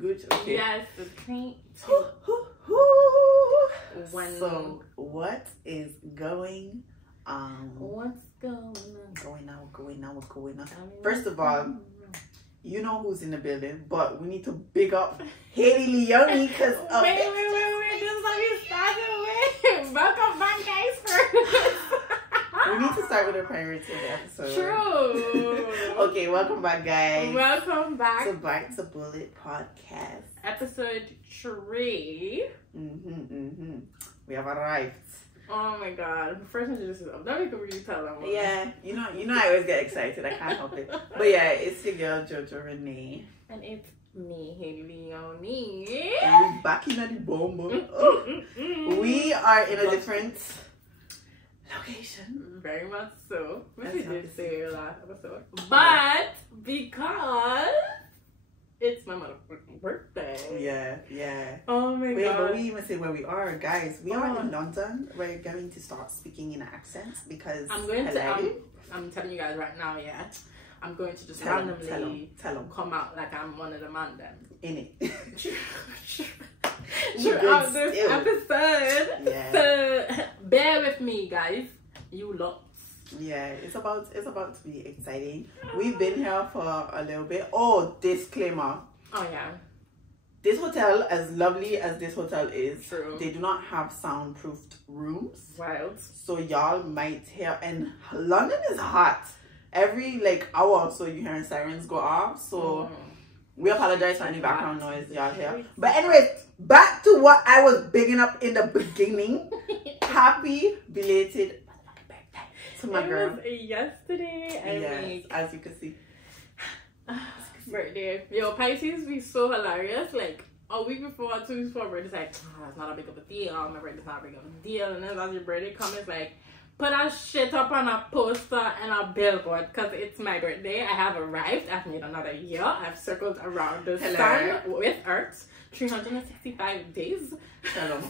Gooch. Okay. Yes, the 3, 2, 1. So, what is going on? What's going on? Going on. First of all, you know who's in the building, but we need to big up HadieLeonie because wait. This is how you started with. Welcome back, guys. We need to start with a priority episode. True. Okay, welcome back, guys. Welcome back. So Bite to Bullet podcast. Episode 3. We have arrived. Oh my god. First introduce yourself. Then we can really tell them. Yeah, you know I always get excited. I can't help it. But yeah, it's your girl JojoRenée. And it's me, HadieLeonie. And we back in the bomb. We are in a different location. Very much so. Which That's we did obviously. say last episode. But because it's my motherfucking birthday. Yeah. Oh my Wait, god. but we even say where we are, guys. We are in London. We're going to start speaking in accents because I'm telling you guys right now, yeah. I'm going to just randomly tell them. come out like I'm one of the man them. In it. Throughout this episode. Yeah. So bear with me, guys. You lot. Yeah, it's about to be exciting. We've been here for a little bit. Oh, disclaimer. Oh yeah. This hotel, as lovely as this hotel is, True. They do not have soundproofed rooms. Wild. So y'all might hear, and London is hot. Every hour or so you hearing sirens go off. So we apologize for any background noise y'all hear. But anyways, back to what I was bigging up in the beginning. Happy belated to my girl. It was yesterday. Yes, as you can see. Birthday. Yo, Pisces be so hilarious. Like a week before, 2 weeks before birthday, it's like, it's not a big of a deal. My birthday's not a big of a deal. And then as your birthday comes, it's like, put a shit up on a poster and a billboard because it's my birthday. I have arrived. I've made another year. I've circled around the sun with Earth 365 days. Tell them.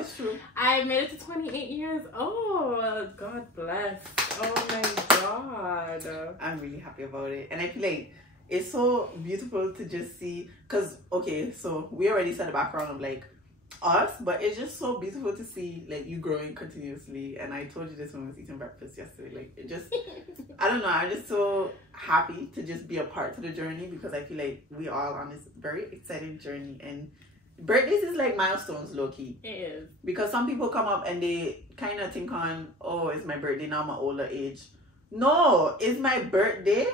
It's true. I made it to 28 years old. God bless. Oh my god. I'm really happy about it. And I feel like it's so beautiful to just see, because okay, so we already said the background of us, but it's just so beautiful to see you growing continuously. And I told you this when we was eating breakfast yesterday. It just I don't know, I'm just so happy to just be a part of the journey, because I feel like we all on this very exciting journey. And birthdays is like milestones, low-key. It is. Because some people come up and they kind of think on, oh, it's my birthday now, I'm an older age. No, it's my birthday.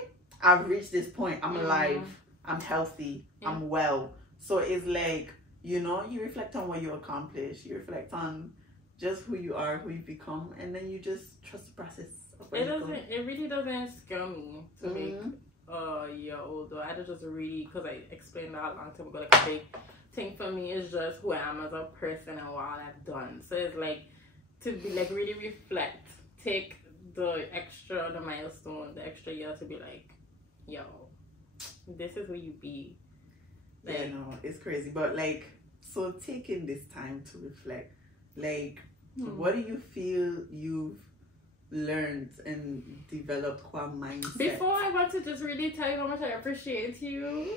I've reached this point. I'm alive. I'm healthy. I'm well. So it's you reflect on what you accomplish. You reflect on just who you are, who you become, and then you just trust the process. It really doesn't scare me to make a year older. I just really, because I explained that a long time ago, a big thing for me is just who I am as a person and what I've done. So it's to be really reflect, take the milestone, the extra year to be yo, this is who you be. Yeah, no, it's crazy. But so taking this time to reflect, what do you feel you've learned and developed what mindset? Before I want to just really tell you how much I appreciate you,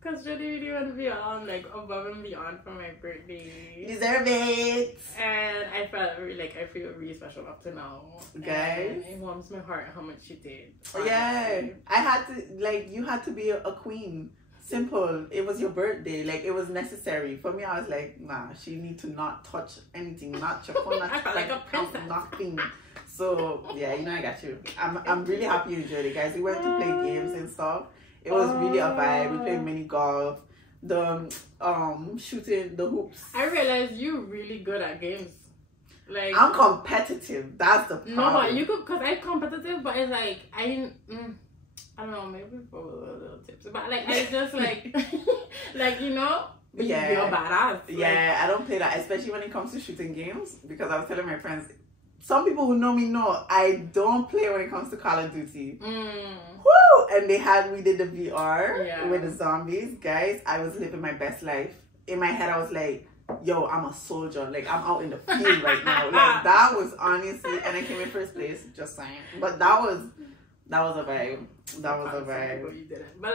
because really want to be on above and beyond for my birthday. You deserve it. And I felt I feel really special up to now, guys. And it warms my heart how much you did. Yeah, I had to you had to be a queen. Simple. It was your birthday. It was necessary for me. I was nah, she need to not touch anything, not your phone, not I felt like a princess. Nothing. So yeah, I got you. I'm really happy you enjoyed it, guys. We went to play games and stuff. It was really a vibe. We played mini golf, the shooting the hoops. I realized you're really good at games. I'm competitive. That's the problem. No, but you could, because I'm competitive, but it's I don't know, maybe for little tips, but I just yeah, you're badass. Yeah, I don't play that, especially when it comes to shooting games, because I was telling my friends, some people who know me know I don't play when it comes to Call of Duty. Woo! And we did the VR with the zombies, guys. I was living my best life. In my head, I was yo, I'm a soldier. I'm out in the field right now. That was honestly, and I came in first place, just saying. But that was a vibe. That was a vibe. You did it. But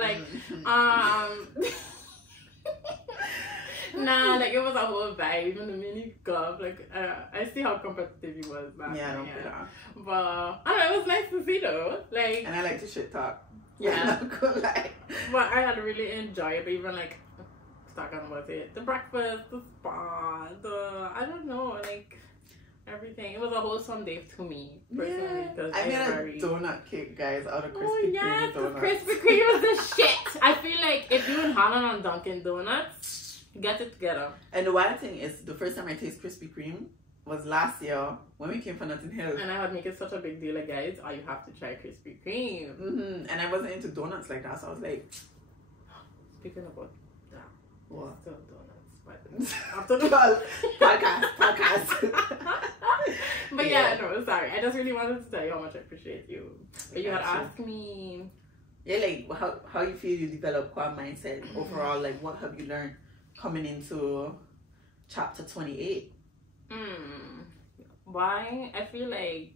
Nah, like it was a whole vibe. Even the mini golf, like I see how competitive he was back Yeah, I then, don't play that. But I don't know, it was nice to see though. Like, and I like to shit talk. Yeah. I'm not gonna lie. But I had really enjoyed it. Even like talking about it, the breakfast, the spa, I don't know, like everything. It was a wholesome day to me personally. Yeah. I made a donut cake, guys, out of Krispy Kreme yes, donuts. Krispy Kreme was the shit. I feel like if you're in Holland on Dunkin' Donuts, get it together. And the wild thing is, the first time I tasted Krispy Kreme was last year when we came from Notting Hill. And I would make it such a big deal, like, guys, oh, you have to try Krispy Kreme. And I wasn't into donuts like that, so I was like, speaking about that, what? Still donuts. After the podcast. But yeah, no, sorry. I just really wanted to tell you how much I appreciate you. But you had asked me. Yeah, like how you feel you develop core mindset overall. Like, what have you learned coming into chapter 28? Why? I feel like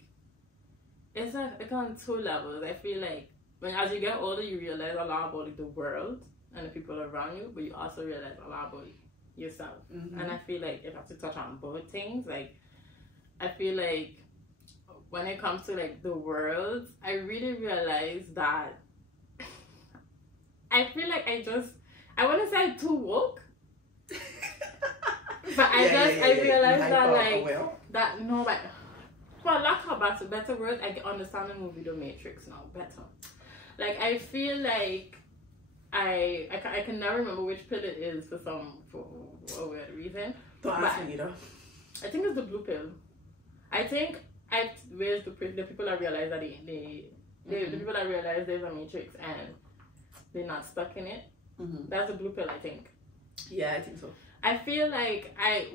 it's on two levels. I feel like as you get older, you realize a lot about the world and the people around you, but you also realize a lot about yourself. And I feel like if I have to touch on both things, like I feel like when it comes to like the world, I really realized that I feel like I want to say I'm too woke, but I realized that like for lack of a better word, I understand the movie The Matrix now better. Like I feel like I can never remember which pill it is for a weird reason. Don't ask me either. I think it's the blue pill. I think where's the people that realize that the people that realize there's a matrix and they're not stuck in it. That's the blue pill, I think. Yeah, I think so. I feel like as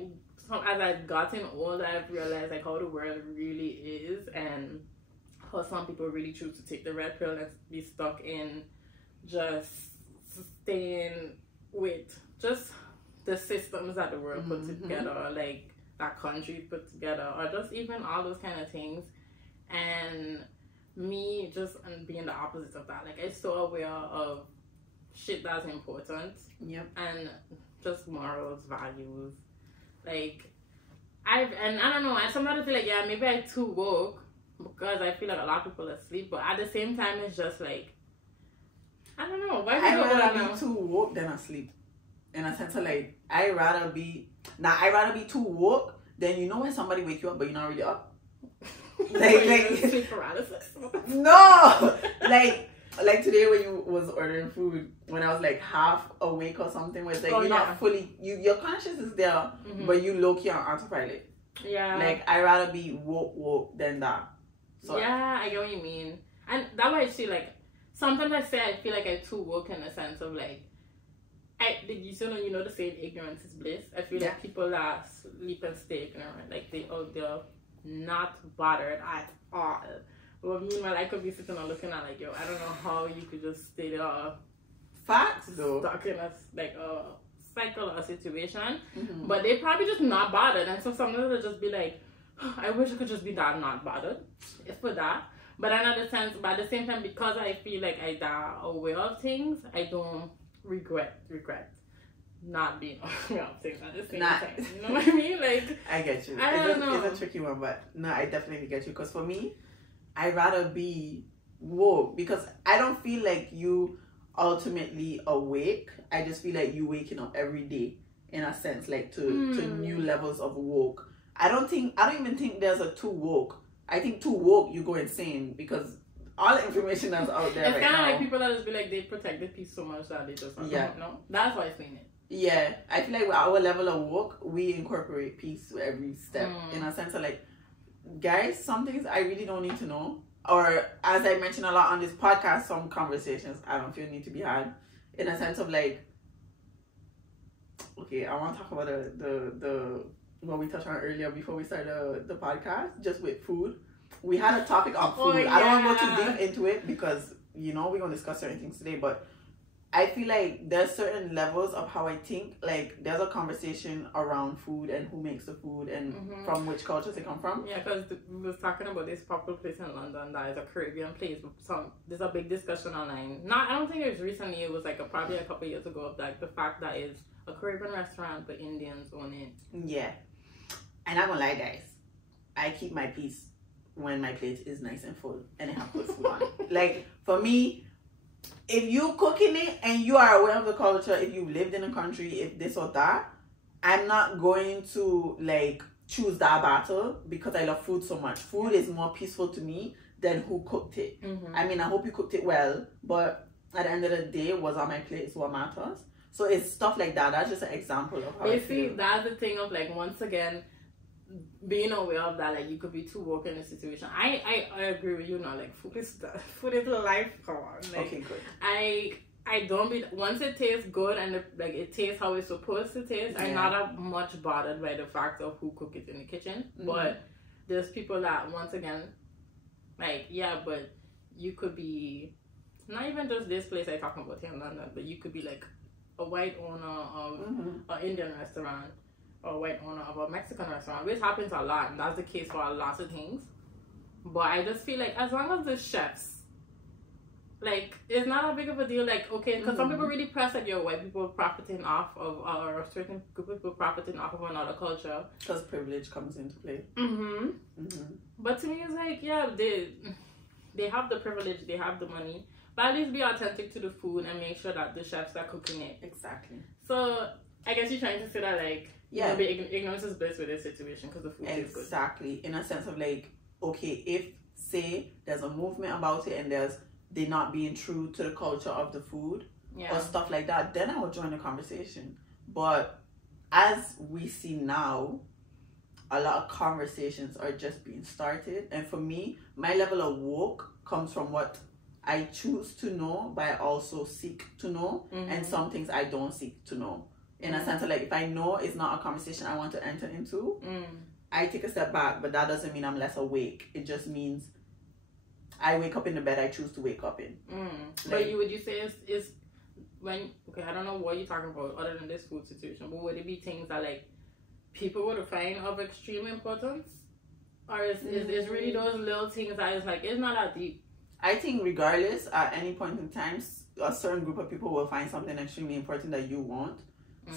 I've gotten older, I've realized like how the world really is and how some people really choose to take the red pill and be stuck in just staying with just the systems that the world put together, like that country put together, or just even all those kind of things. And me just being the opposite of that, like I'm so aware of shit that's important. And just morals, values. Like I don't know, I sometimes feel like maybe I'm too woke because I feel like a lot of people are asleep, but at the same time it's just like I don't know. Why I'd rather be too woke than asleep. In a sense of like, I'd rather be too woke than, you know, when somebody wake you up but you're not really up. like sleep paralysis. No, like today when you was ordering food, when I was like half awake or something, where it's like you're not fully, your conscience is there, but you low key on autopilot. Yeah. Like I'd rather be woke than that. So yeah, I get what you mean, and that way I feel like. Sometimes I say I feel like I'm too woke in the sense of like, you know the saying ignorance is bliss. I feel like people that sleep and stay ignorant, like they're not bothered at all. But meanwhile, I could be sitting and looking at like, yo, I don't know how you could just stay there. Facts though. Stuck in a cycle or a situation, but they probably just not bothered, and so sometimes they'll just be like, oh, I wish I could just be that not bothered. It's for that. But at the same time, because I feel like I'm aware of things, I don't regret not being aware of things at the same time. You know what I mean? Like I get you. I don't know. It's a tricky one, but no, I definitely get you. Because for me, I'd rather be woke because I don't feel like you ultimately awake. I just feel like you waking up every day in a sense, like to new levels of woke. I don't even think there's a too woke. I think too woke, you go insane because all the information that's out there. It's kind of like people that just be like they protect the peace so much that they just don't know. That's why I think it. Yeah, I feel like with our level of woke, we incorporate peace with every step in a sense of like, guys, some things I really don't need to know. Or as I mentioned a lot on this podcast, some conversations I don't feel need to be had in a sense of like, okay, I want to talk about the what we touched on earlier before we started the podcast, just with food. We had a topic on food. I don't want to go too deep into it because, you know, we're going to discuss certain things today, but I feel like there's certain levels of how I think. Like, there's a conversation around food and who makes the food and from which cultures they come from. Yeah, because we was talking about this popular place in London that is a Caribbean place. There's a big discussion online. I don't think it was recently. It was like probably a couple of years ago of like the fact that is a Caribbean restaurant, but Indians own it. Yeah. And I'm gonna lie, guys. I keep my peace when my plate is nice and full and I have good food on it. Like, for me, if you cooking it and you are aware of the culture, if you lived in a country, if this or that, I'm not going to, like, choose that battle because I love food so much. Food is more peaceful to me than who cooked it. I mean, I hope you cooked it well, but at the end of the day, what's on my plate is what matters. So it's stuff like that. That's just an example of how I feel. That's the thing of, like, once again, being aware of that, like, you could be too woke in a situation. I agree with you now. Like, food is life. Come on. Like, okay, good. I don't be, once it tastes good and it tastes how it's supposed to taste, I'm not much bothered by the fact of who cook it in the kitchen. But there's people that, once again, like, yeah, but you could be not even just this place I'm talking about here in London, but you could be like a white owner of an Indian restaurant or a white owner of a Mexican restaurant, which happens a lot, and that's the case for a lot of things. But I just feel like as long as the chefs, like, it's not a big of a deal, like, okay, because some people really press like, yo, white people profiting off of, or a certain group of people profiting off of another culture. Because privilege comes into play. But to me, it's like, yeah, they have the privilege, they have the money, but at least be authentic to the food and make sure that the chefs are cooking it. Exactly. So, I guess you're trying to say that, like, yeah, ignorance is bliss with this situation because the food is good. Exactly. In a sense of, like, okay, if, say, there's a movement about it and they're not being true to the culture of the food or stuff like that, then I will join the conversation. But as we see now, a lot of conversations are just being started. And for me, my level of woke comes from what I choose to know, but I also seek to know. And some things I don't seek to know. In a sense of, like, if I know it's not a conversation I want to enter into, I take a step back, but that doesn't mean I'm less awake. It just means I wake up in the bed I choose to wake up in. Like, but would you say is when, okay, I don't know what you're talking about other than this food situation, but would it be things that, like, people would find of extreme importance? Or is really those little things that is like, it's not that deep? I think regardless, at any point in time, a certain group of people will find something extremely important that you want.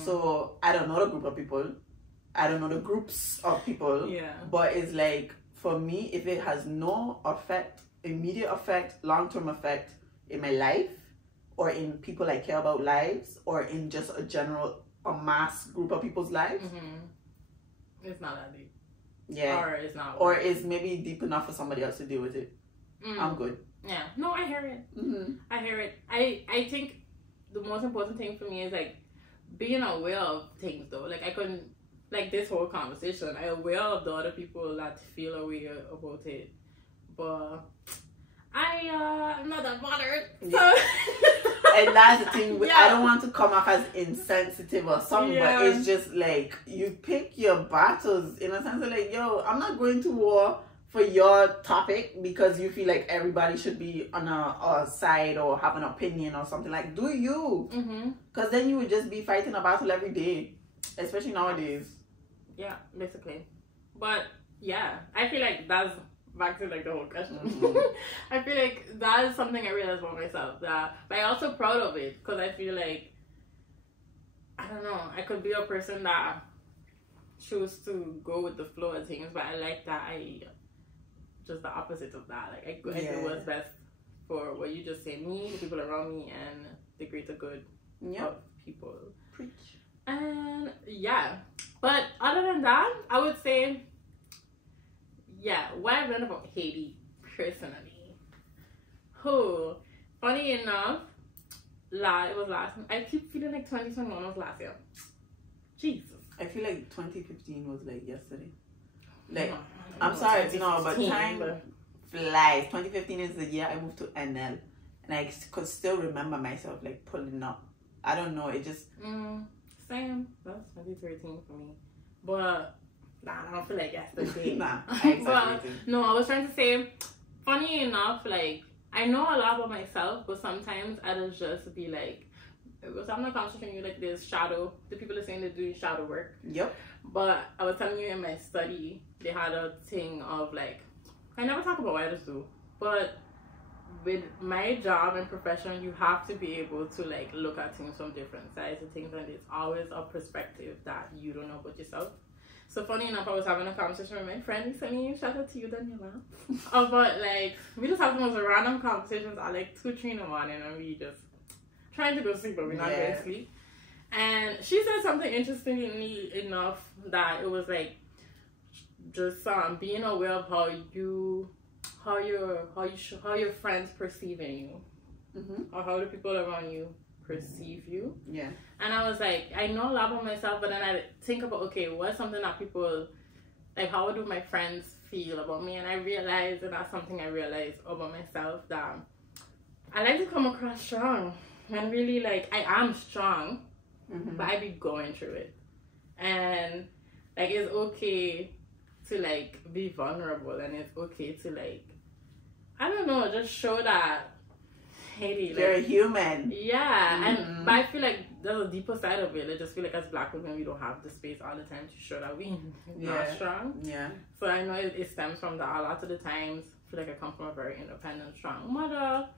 So I don't know the group of people. I don't know the groups of people. Yeah. But it's like, for me, if it has no effect, immediate effect, long-term effect in my life or in people I care about lives or in just a mass group of people's lives, it's not that deep. Yeah. Or it's not. Or it's maybe deep enough for somebody else to deal with it. I'm good. Yeah. No, I hear it. I hear it. I think the most important thing for me is, like, being aware of things, though. Like, I couldn't, like, this whole conversation, I'm aware of the other people that feel a way about it. But I'm not that bothered. So. And that's the thing. I don't want to come off as insensitive or something, but it's just like, you pick your battles in a sense of, like, yo, I'm not going to war for your topic because you feel like everybody should be on a side or have an opinion or something. Like, do you? Because then you would just be fighting a battle every day, especially nowadays. Yeah, basically. But yeah, I feel like that's back to, like, the whole question. I feel like that is something I realized about myself, but I'm also proud of it because I feel like, I don't know, I could be a person that choose to go with the flow of things, but I like that just the opposite of that. Like, I do what's best for what you just say, me, the people around me, and the greater good of people. Preach. And yeah, but other than that, I would say, what I've learned about Haiti personally. Funny enough, it was last. I keep feeling like 2021 was last year. Jesus. I feel like 2015 was like yesterday. Like, I'm sorry, but time flies. 2015 is the year I moved to NL, and I could still remember myself, like, pulling up. I don't know, it just... Same. That's 2013 for me. But, I don't feel like yesterday. But, no, I was trying to say, funny enough, like, I know a lot about myself, but sometimes I'll just be like, because I'm not concentrating you, like, there's shadow. The people are saying they're doing shadow work. Yep. But I was telling you in my study, they had a thing of, like, I never talk about what I just do, but with my job and profession, you have to be able to like look at things from different sides of things, and it's always a perspective that you don't know about yourself. So funny enough, I was having a conversation with my friend recently, shout out to you, Daniela, about like, we just have the most random conversations at like 2, 3 in the morning, and we just trying to go to sleep, but we're not going to sleep. And she said something interestingly enough, that it was like just being aware of how your friends perceiving you, or how the people around you perceive you. Yeah. And I was like, I know a lot about myself, but then I think about, okay, what's something that people, like, how do my friends feel about me? And I realized, and that's something I realized about myself, that I like to come across strong. And really, like, I am strong, but I be going through it. And, like, it's okay to, like, be vulnerable, and it's okay to, like, I don't know, just show that, Hadie, you're like, a human. Yeah, and but I feel like there's a deeper side of it. I just feel like as Black women, we don't have the space all the time to show that we not strong. Yeah. So I know it stems from that. A lot of the times, I feel like I come from a very independent, strong mother.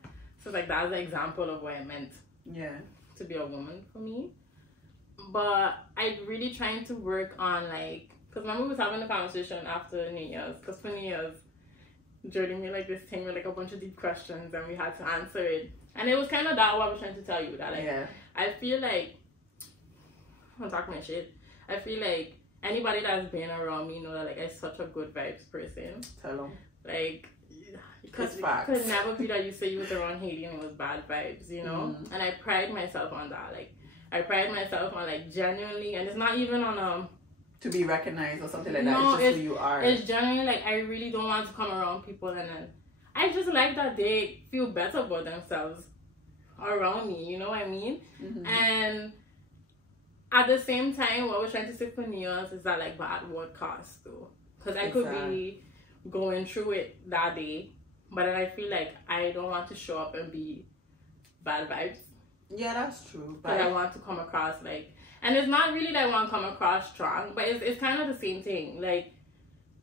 So like that's an example of what it meant. Yeah. To be a woman for me. But I'm really trying to work on like, because remember we was having a conversation after New Year's, because for New Year's, Jody made like this thing with like a bunch of deep questions, and we had to answer it. And it was kind of that what I was trying to tell you, that like I feel like, I'm talking my shit, I feel like anybody that's been around me know that like I'm such a good vibes person. Tell them. Like, because it could never be that you say you was around Hadie and it was bad vibes, you know? And I pride myself on that. Like, I pride myself on like genuinely, and it's not even on to be recognized or something like that. It's just who you are. It's generally like I really don't want to come around people, and then I just like that they feel better about themselves around me, you know what I mean? And at the same time, what we're trying to say for New Year's is that like, but at what cost though? Because I could be going through it that day, but then I feel like I don't want to show up and be bad vibes. Yeah, that's true. But I want to come across like, and it's not really that I want to come across strong, but it's kind of the same thing. Like,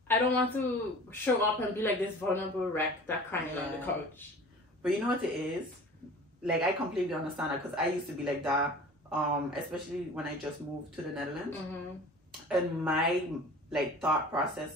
I don't want to show up and be like this vulnerable wreck that crying on the couch. But you know what it is? Like, I completely understand that, because I used to be like that, especially when I just moved to the Netherlands. And my, like, thought process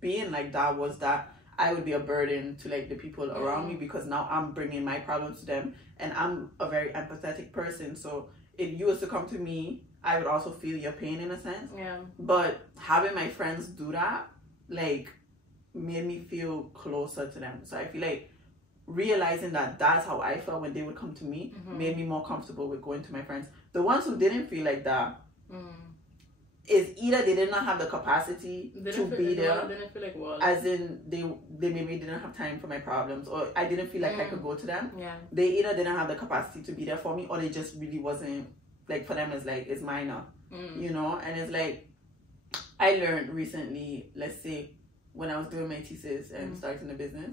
being like that was that I would be a burden to, like, the people around me, because now I'm bringing my problems to them, and I'm a very empathetic person. So if you was to come to me, I would also feel your pain in a sense. Yeah. But having my friends do that, like, made me feel closer to them. So I feel like realizing that that's how I felt when they would come to me made me more comfortable with going to my friends. The ones who didn't feel like that is either they did not have the capacity to be there, didn't feel like what? As in they maybe didn't have time for my problems, or I didn't feel like I could go to them. Yeah. They either didn't have the capacity to be there for me, or they just really wasn't, like, for them it's like, it's minor, you know? And it's like, I learned recently, let's say, when I was doing my thesis and starting the business,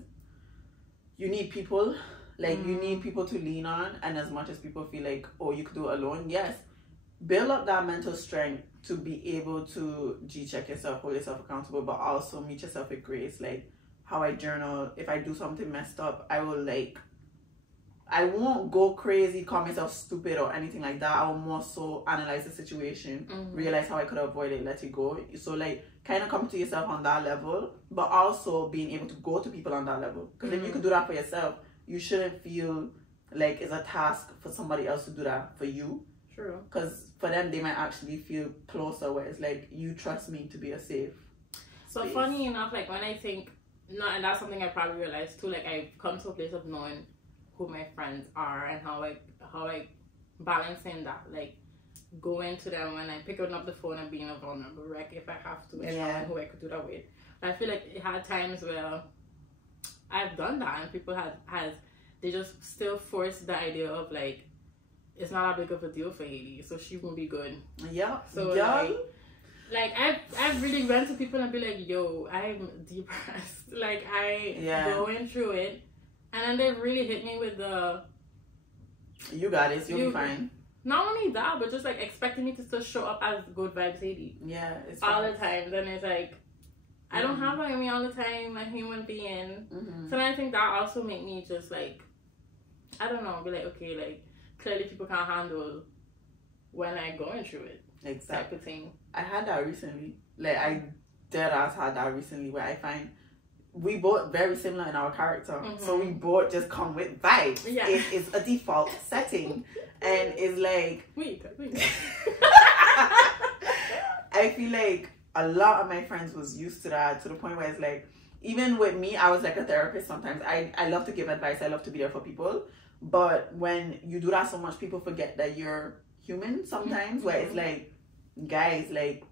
you need people, like, you need people to lean on. And as much as people feel like, oh, you could do it alone, yes, build up that mental strength to be able to G-check yourself, hold yourself accountable, but also meet yourself with grace. Like, how I journal, if I do something messed up, I will, like, I won't go crazy, call myself stupid or anything like that. I will more so analyze the situation, realize how I could avoid it, let it go. So, like, kind of come to yourself on that level, but also being able to go to people on that level. Because if you could do that for yourself, you shouldn't feel like it's a task for somebody else to do that for you. True. Because for them, they might actually feel closer, where it's like, you trust me to be a safe So space. Funny enough, like, when I think, no, and that's something I probably realized too, like, I've come to a place of knowing who my friends are and how I balancing that, like, going to them when I picking up the phone and being a vulnerable wreck if I have to, and showing who I could do that with. But I feel like it had times where I've done that, and people they just still force the idea of like, it's not that big of a deal for Hadie, so she won't be good. Yeah. So like I've really run to people and be like, yo, I'm depressed. Like, going through it. And then they really hit me with the, you got it, you'll be fine. Not only that, but just like expecting me to still show up as good vibes Hadie. Yeah, it's all the time. Then it's like, I don't have that in me all the time, a human being. So then I think that also made me just like I don't know, be like, okay, like, clearly people can't handle when I'm going through it. Exactly. Type of thing. I had that recently. Like, I dead ass had that recently where I find we both very similar in our character. So we both just come with vibes. Yeah. It's a default setting. And it's like... Wait. I feel like a lot of my friends was used to that, to the point where it's like, even with me, I was like a therapist sometimes. I love to give advice. I love to be there for people. But when you do that so much, people forget that you're human sometimes, where it's like, guys, like,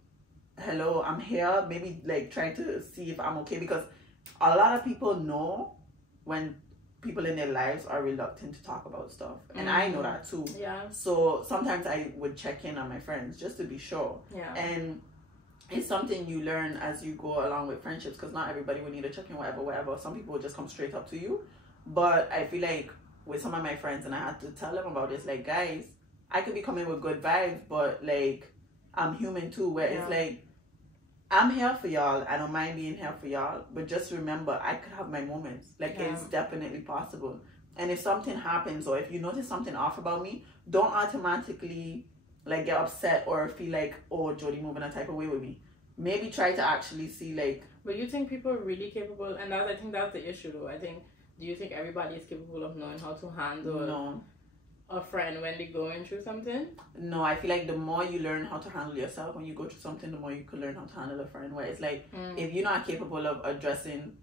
hello, I'm here. Maybe like try to see if I'm okay, because a lot of people know when people in their lives are reluctant to talk about stuff, and I know that too. Yeah. So sometimes I would check in on my friends just to be sure. Yeah. And it's something you learn as you go along with friendships, because not everybody will need to check in, whatever. Some people will just come straight up to you. But I feel like with some of my friends, and I had to tell them about this, like, guys, I could be coming with good vibes, but like, I'm human too, where it's like, I'm here for y'all. I don't mind being here for y'all, but just remember, I could have my moments. Like, it's definitely possible. And if something happens, or if you notice something off about me, don't automatically like get upset or feel like, oh, Jody moving a type of way with me. Maybe try to actually see, like... But you think people are really capable? And I think that's the issue, though. Do you think everybody is capable of knowing how to handle a friend when they're going through something? No, I feel like the more you learn how to handle yourself when you go through something, the more you can learn how to handle a friend. Where it's like, if you're not capable of addressing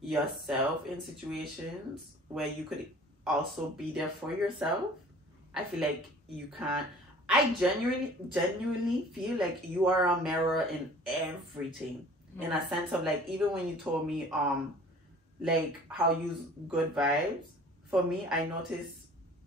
yourself in situations where you could also be there for yourself, I feel like you can't. I genuinely feel like you are a mirror in everything. In a sense of like, even when you told me like how you use good vibes, for me, I notice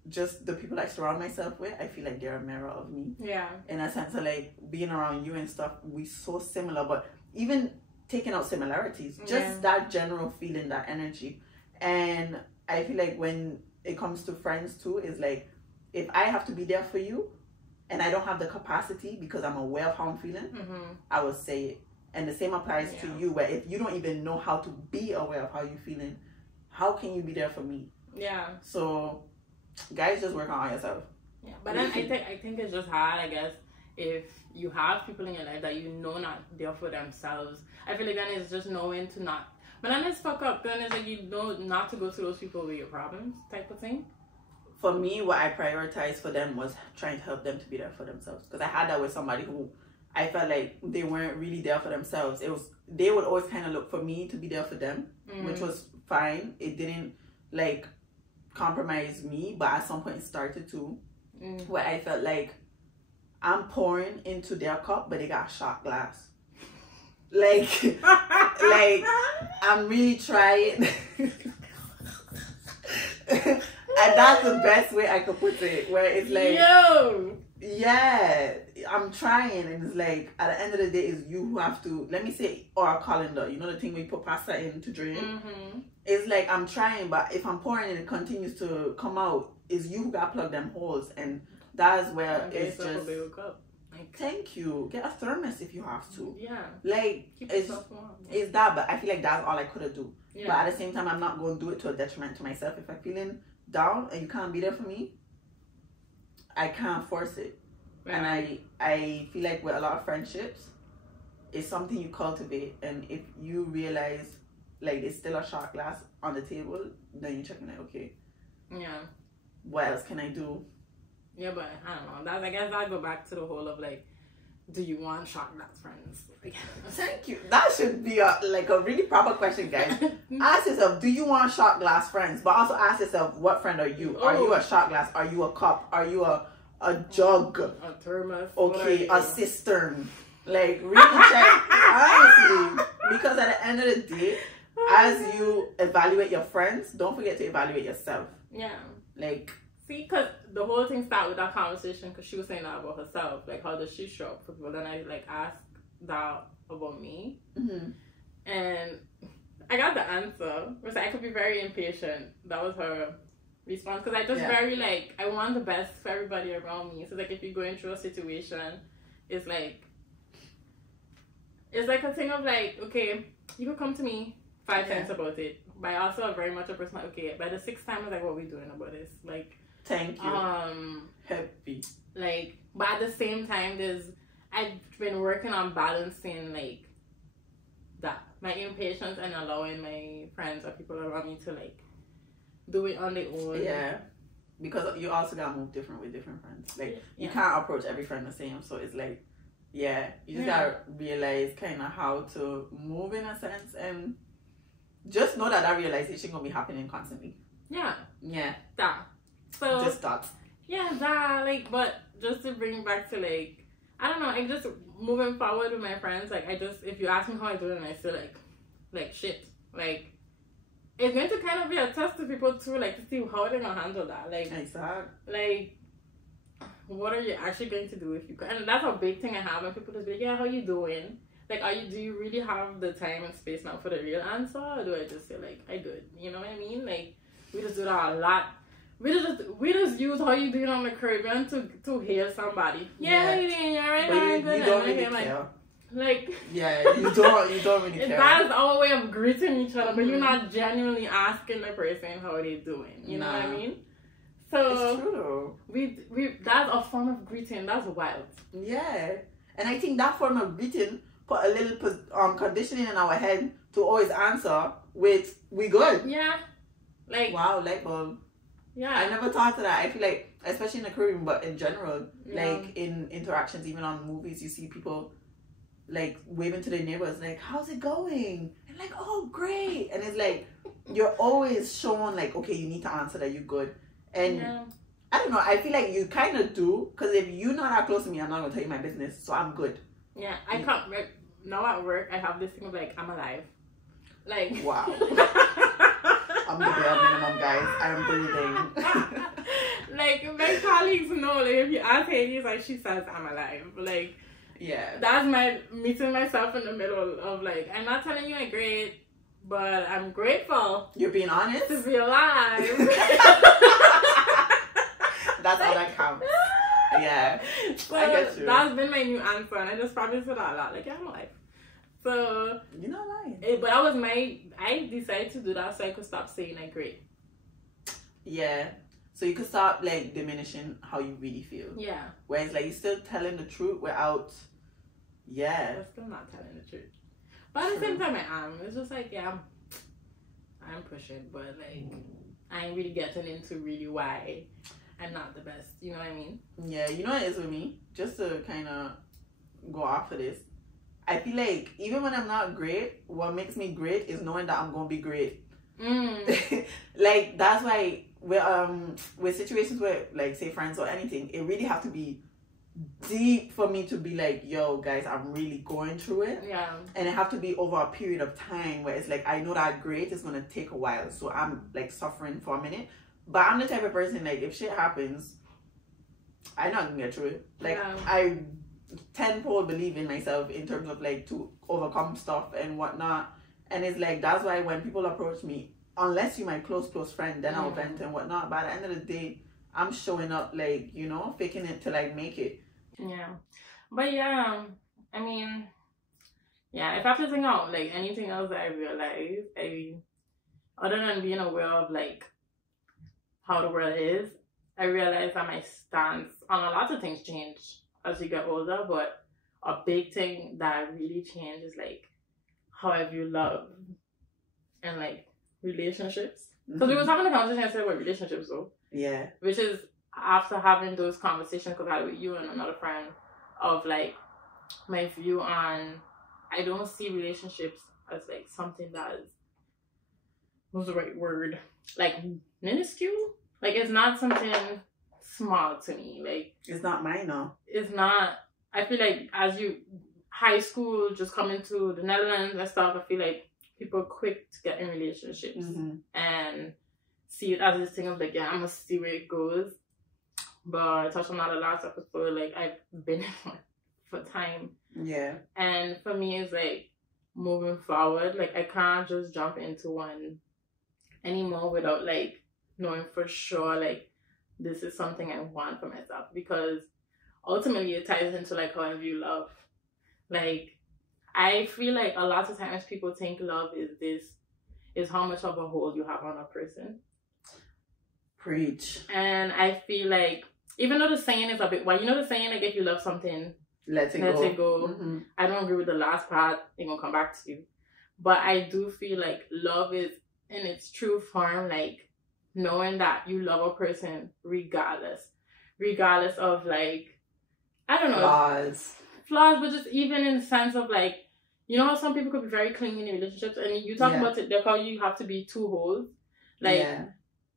just the people I surround myself with, I feel like they're a mirror of me. Yeah. In a sense of like being around you and stuff, we so similar, but even taking out similarities, just that general feeling, that energy. And I feel like when it comes to friends too, is like, if I have to be there for you and I don't have the capacity because I'm aware of how I'm feeling, I will say it. And the same applies to you, where if you don't even know how to be aware of how you're feeling, how can you be there for me? Yeah. So guys, just work on yourself. Yeah. But then I think it's just hard, I guess, if you have people in your life that you know not there for themselves. I feel like then it's just knowing to not, but then it's fuck up. Then it's like you know not to go to those people with your problems type of thing. For me, what I prioritized for them was trying to help them to be there for themselves. Because I had that with somebody who I felt like they weren't really there for themselves. They would always kind of look for me to be there for them, which was fine. It didn't like compromise me, but at some point it started to, where I felt like I'm pouring into their cup, but they got shot glass. Like I'm really trying. And that's the best way I could put it, where it's like, yeah, I'm trying, and it's like, at the end of the day, it's you who have to, let me say, or a colander, you know the thing where you put pasta in to drain? It's like, I'm trying, but if I'm pouring and it continues to come out, it's you who got to plug them holes, and that's where it's just, thank you, get a thermos if you have to. Yeah. Like, it's that, but I feel like that's all I could have do. Yeah. But at the same time, I'm not going to do it to a detriment to myself. If I'm feeling down and you can't be there for me, I can't force it. Right. And I feel like with a lot of friendships, it's something you cultivate. And if you realize like there's still a shot glass on the table, then you're checking like, okay, what else can I do? Yeah, but I don't know. I guess I'll go back to the whole of like, do you want shot glass friends? Thank you. That should be a really proper question, guys. Ask yourself, do you want shot glass friends? But also ask yourself, what friend are you? Are you a shot glass? Are you a cup? Are you a jug? A thermos? Okay, a cistern. Like, really check. Honestly. Because at the end of the day, as you evaluate your friends, don't forget to evaluate yourself. Yeah. Like, see, because the whole thing started with that conversation, because she was saying that about herself. Like, how does she show up for people? Then I, like, asked that about me. And I got the answer. It was like, I could be very impatient. That was her response. Because I just very, like, I want the best for everybody around me. So, like, if you're going through a situation, it's like a thing of, like, okay, you could come to me 5 times about it. but I also am very much a person like, okay, by the 6th time, I was like, what are we doing about this? Like, thank you. Happy. Like, but at the same time, I've been working on balancing, like, that. My impatience and allowing my friends or people around me to, like, do it on their own. Yeah. Because you also gotta move different with different friends. Like, you can't approach every friend the same. So it's like, yeah, you just gotta realize kind of how to move in a sense, and just know that realization gonna be happening constantly. Yeah. Yeah. That. So just that. Yeah, that. Like, but just to bring back to, like, I don't know, like, just moving forward with my friends, like, if you ask me how I do it, and I feel like shit, like, it's going to kind of be a test to people too, like, to see how they're gonna handle that. Like, exactly. Like, what are you actually going to do if you can? And that's a big thing I have when people just be like, yeah, how you doing? Like, do you really have the time and space now for the real answer? Or do I just say, like, I do it? You know what I mean? Like, we just do that a lot. We just use how you doing on the Caribbean to hail somebody. Yeah, how you doing? All right, but you don't really care. Like, yeah, you don't really care. That is our way of greeting each other, but you're not genuinely asking the person how they're doing. You know what I mean? So it's true though. We that's a form of greeting. That's wild. Yeah, and I think that form of greeting put a little conditioning in our head to always answer with "we good." Yeah, like wow, light bulb. Yeah, I never thought of that. I feel like, especially in the Caribbean, but in general, like in interactions, even on movies, you see people like waving to their neighbors, like, "How's it going?" And like, "Oh, great!" And it's like you're always shown like, okay, you need to answer that you're good. And I don't know, I feel like you kind of do, because if you're not that close to me, I'm not going to tell you my business, so I'm good. Yeah, I can't, like, now at work, I have this thing of, like, I'm alive. Like, wow. I'm the bare minimum, guys. I'm breathing. Like, my colleagues know, like, if you ask Hadie, like, she says, I'm alive. Like, yeah. That's my meeting myself in the middle of, like, I'm not telling you I'm great, but I'm grateful. You're being honest? To be alive. That's all that counts. Yeah. So I get you. That's been my new answer, and I just probably said that a lot. Like, yeah, I'm alive. So you're not lying. But that was I decided to do that so I could stop saying I'm great. Yeah. So you could stop like diminishing how you really feel. Yeah. Whereas like you're still telling the truth without I'm still not telling the truth. But at the same time I am. It's just like, yeah, I'm pushing, but like I ain't really getting into really why I'm not the best. You know what I mean? Yeah, you know what it is with me? Just to kind of go off of this. I feel like even when I'm not great, what makes me great is knowing that I'm going to be great. Like, that's why with situations where, like, say friends or anything, it really have to be deep for me to be like, yo, guys, I'm really going through it. Yeah. And it have to be over a period of time where it's like, I know that great is going to take a while. So I'm, like, suffering for a minute. But I'm the type of person, like, if shit happens, I know I can get through it. Like, I tenfold believe in myself in terms of, like, to overcome stuff and whatnot. And it's like, that's why when people approach me, unless you're my close friend, then I'll vent and whatnot. But at the end of the day, I'm showing up, like, you know, faking it till I make it. Yeah. But yeah, I mean, yeah, if I have to think out, like, anything else that I realized, other than being aware of, like, how the world is, I realized that my stance on a lot of things change as you get older, but a big thing that really changed is, like, how I view love and, like, relationships. Because we were having a conversation yesterday about relationships, though. Yeah. Which is after having those conversations because I had with you and another friend of, like, my view on, I don't see relationships as, like, something that is, what's the right word? Like, minuscule? Like, it's not something small to me. Like, it's not minor. It's not. I feel like as you, high school, just coming to the Netherlands and stuff, I feel like people are quick to get in relationships and see it as this thing of, like, yeah, I'm going to see where it goes. But I touched on that the last episode, like, I've been for time. Yeah. And for me, it's, like, moving forward. Like, I can't just jump into one anymore without, like, knowing for sure, like, this is something I want for myself. Because ultimately, it ties into, like, how I view love. Like, I feel like a lot of times people think love is this is how much of a hold you have on a person. Preach. And I feel like, even though the saying is a bit, well, you know the saying, like, if you love something, let it go. Mm-hmm. I don't agree with the last part. They're gonna come back to you. But I do feel like love is in its true form, like knowing that you love a person regardless of, like, I don't know, flaws, but just even in the sense of, like, you know how some people could be very clingy in relationships, and you talk about it, they call you have to be too whole. Like,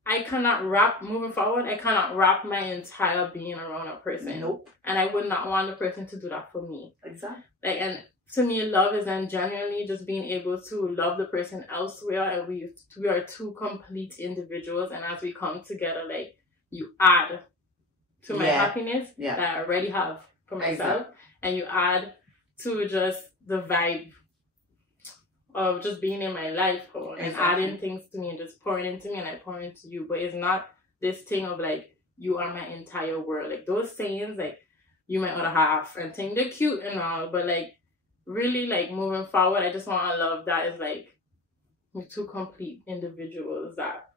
I cannot moving forward, I cannot wrap my entire being around a person. Nope. And I would not want the person to do that for me. Exactly. Like, and to me, love is then genuinely just being able to love the person elsewhere, and we are two complete individuals, and as we come together, like, you add to my happiness that I already have for myself, and you add to just the vibe of just being in my life and adding things to me and just pouring into me, and I pour into you. But it's not this thing of, like, you are my entire world. Like, those sayings, like, you my other half, and think they're cute and all, but, like, really, like, moving forward, I just want a love that is, like, two complete individuals that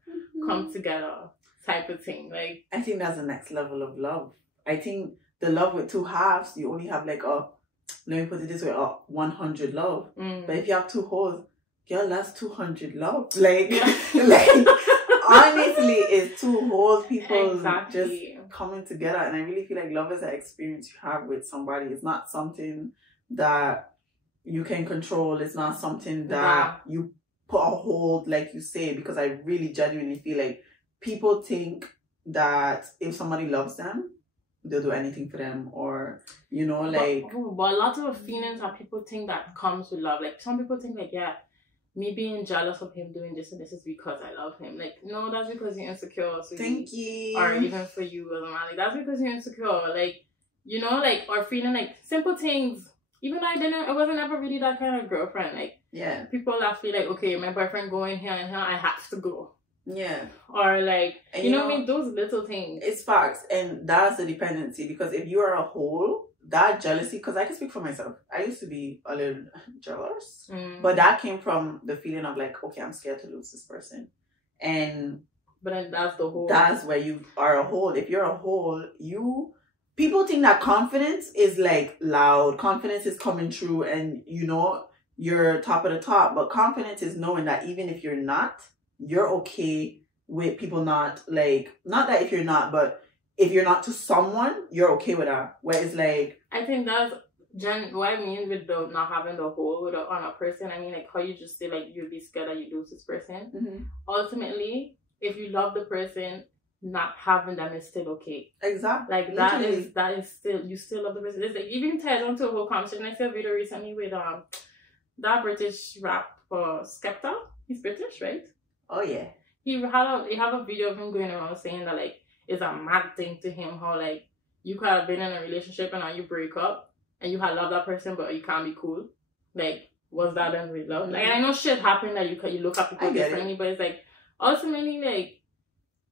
come together type of thing. Like, I think that's the next level of love. I think the love with two halves, you only have, like, let me put it this way, 100 love. But if you have two wholes, girl, that's 200 love. Like, like, honestly, it's two whole people just coming together. And I really feel like love is an experience you have with somebody. It's not something that you can control. It's not something that you put a hold, like you say, because I really genuinely feel like people think that if somebody loves them, they'll do anything for them, or, you know, like... But lots of feelings that people think that comes with love. Like, some people think, like, yeah, me being jealous of him doing this and this is because I love him. Like, no, that's because you're insecure. So thank you. Or even for you as a man. Like, that's because you're insecure. Like, you know, like, or feeling, like, simple things. Even though I wasn't ever really that kind of girlfriend. Like, people that feel like, okay, my boyfriend going here and here, I have to go. Yeah. Or, like, and you know what I mean? Those little things. It's facts. And that's the dependency. Because if you are a whole, that jealousy, because I can speak for myself. I used to be a little jealous. But that came from the feeling of, like, okay, I'm scared to lose this person. And... But then that's the whole... That's where you are a whole. If you're a whole, people think that confidence is, like, loud. Confidence is coming through and, you know, you're top of the top. But confidence is knowing that even if you're not, you're okay with people not, like, not that if you're not, but if you're not to someone, you're okay with that. Where it's like... I think that's what I mean with the not having the hold on a person. I mean, like, how you just say, like, you'll be scared that you lose this person. Ultimately, if you love the person, not having them is still okay. Exactly. Like, that is still, you still love the person. It's like, even tied onto a whole conversation. I saw a video recently with that British rap Skepta. He's British, right? Oh yeah. He have a video of him going around saying that, like, it's a mad thing to him how, like, you could have been in a relationship and now you break up and you had loved that person but you can't be cool. Like, was that then real love? Like, I know shit happened that you look at people differently, but it's like, ultimately, like,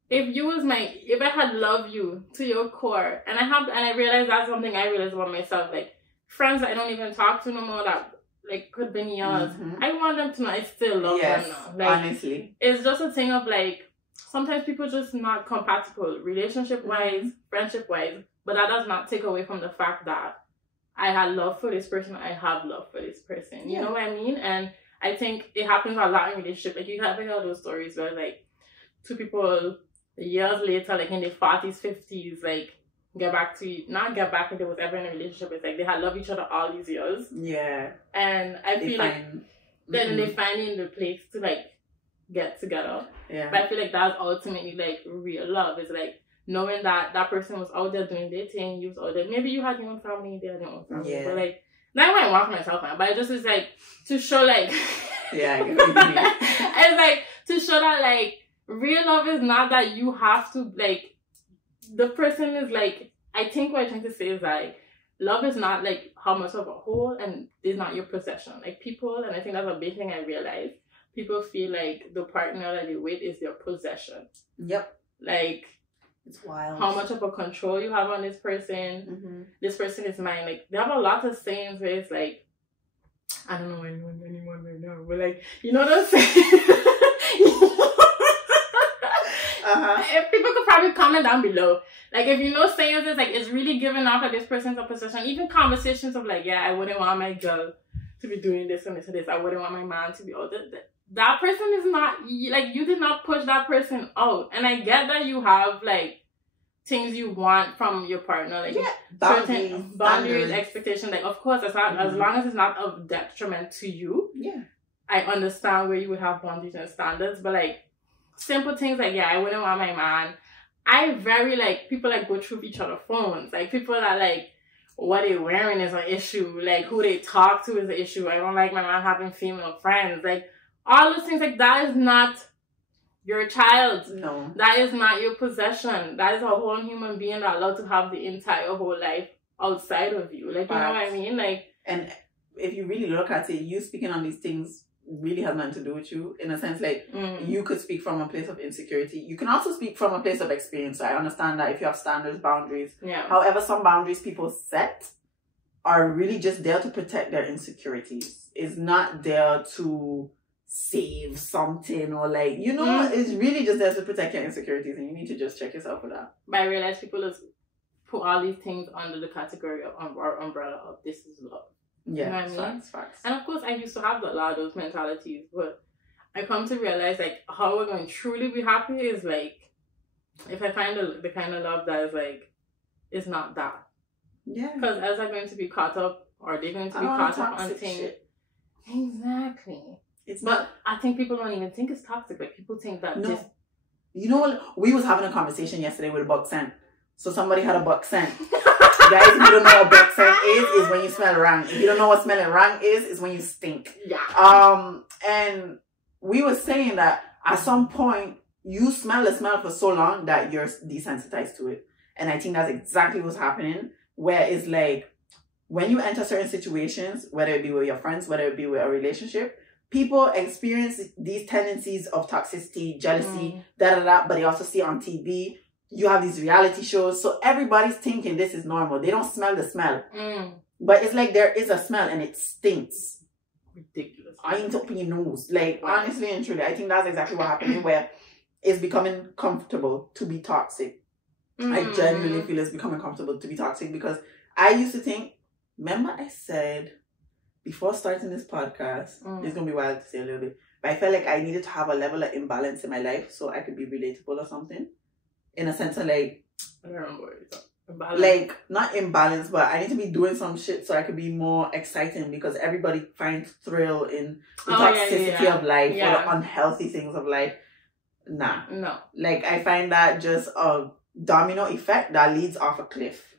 if I had loved you to your core, and I realized that's something I realized about myself, like, friends that I don't even talk to no more that, like, could be years, I want them to know I still love them now. Like, honestly. It's just a thing of, like, sometimes people just not compatible, relationship-wise, friendship-wise, but that does not take away from the fact that I had love for this person, I have love for this person. You know what I mean? And I think it happens a lot in relationships. Like, you have all those stories where, like, two people years later, like, in their 40s, 50s, like, not get back if they was ever in a relationship. It's like they had loved each other all these years. Yeah. And I feel like then they finally in the place to, like, get together. Yeah. But I feel like that's ultimately, like, real love. It's like knowing that that person was out there doing their thing, you was out there. Maybe you had your own family, they had your own family. Yeah. But, like, not what I want for myself, man, but it just is, like, to show, like... yeah, I get what you mean. It's, like, to show that, like, real love is not that you have to, like... The person is, like... I think what I'm trying to say is, like, love is not, like, how much of a whole, and it's not your possession. Like, people, and I think that's a big thing I realized, people feel like the partner that they're with is their possession. Yep. Like... It's wild. How much of a control you have on this person. This person is mine. Like, they have a lot of sayings where it's like, I don't know anyone right now, but like, you know what I'm saying? If people could probably comment down below. Like, if you know saying this, like, it's really giving off that this person's a position. Even conversations of like, yeah, I wouldn't want my girl to be doing this and this and this. I wouldn't want my man to be all this. That person is not, like, you did not push that person out. And I get that you have, like, things you want from your partner. Like, boundaries, expectations. Like, of course, as long as it's not of detriment to you. Yeah. I understand where you would have boundaries and standards. But, like, simple things like, yeah, I wouldn't want my man. I very, like, people, like, go through each other's phones. Like, people are, like, what they're wearing is an issue. Like, who they talk to is an issue. I don't like my man having female friends. Like, all those things, like, that is not your child. No. That is not your possession. That is a whole human being that allowed to have the entire whole life outside of you. Like, you know what I mean? Like, and if you really look at it, you speaking on these things really has nothing to do with you. In a sense, like, you could speak from a place of insecurity. You can also speak from a place of experience. So I understand that if you have standards, boundaries. Yeah. However, some boundaries people set are really just there to protect their insecurities. It's not there to save something or, like, you know, it's really just there to protect your insecurities, and you need to just check yourself for that. But I realize people just put all these things under the category of umbrella of this is love. Yeah, you know what I mean? Facts. And of course, I used to have a lot of those mentalities, but I come to realize, like, how we're going to truly be happy is, like, if I find the kind of love that is, like, it's not that. Yeah. Because as I'm going to be caught up, or they're going to be caught up on things. Shit. Exactly. But I think people don't even think it's toxic. Like, people think that just... You know what? We was having a conversation yesterday with a buck scent. So somebody had a buck scent. Guys, if you don't know what buck scent is when you smell wrong. If you don't know what smelling wrong is when you stink. Yeah. And we were saying that at some point, you smell the smell for so long that you're desensitized to it. And I think that's exactly what's happening. Where it's like, when you enter certain situations, whether it be with your friends, whether it be with a relationship, people experience these tendencies of toxicity, jealousy, but they also see it on TV. You have these reality shows, so everybody's thinking this is normal. They don't smell the smell. But it's like there is a smell and it stinks. Ridiculous. I ain't up in your nose. Like, honestly and truly, I think that's exactly what's happening, where it's becoming comfortable to be toxic. I genuinely feel it's becoming comfortable to be toxic, because I used to think, remember I said... Before starting this podcast, it's going to be wild to say a little bit, but I felt like I needed to have a level of imbalance in my life so I could be relatable or something. In a sense of, like... I don't remember what you're talking about. Like, not imbalance, but I need to be doing some shit so I could be more exciting, because everybody finds thrill in the toxicity of life or the unhealthy things of life. Nah. No. Like, I find that just a domino effect that leads off a cliff.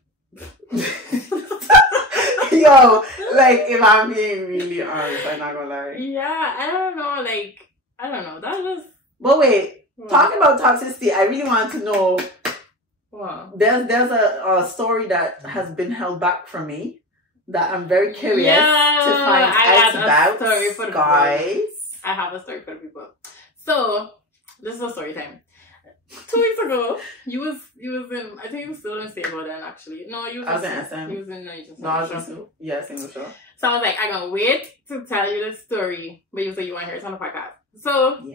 Yo, like, if I'm being really honest, I'm not gonna lie. Yeah, I don't know, like, I don't know. That was... But wait, talking about toxicity, I really want to know... Wow. There's a story that has been held back from me that I'm very curious to find out about, guys. I have a story for the people. So, this is a story time. 2 weeks ago, you was in, I think you was still in Stable then, actually. No, you was I was in SM. You was in, no, you just... No, I was just, yeah, single show. So I was like, I'm gonna wait to tell you the story, but you say you want to hear it on the podcast. So,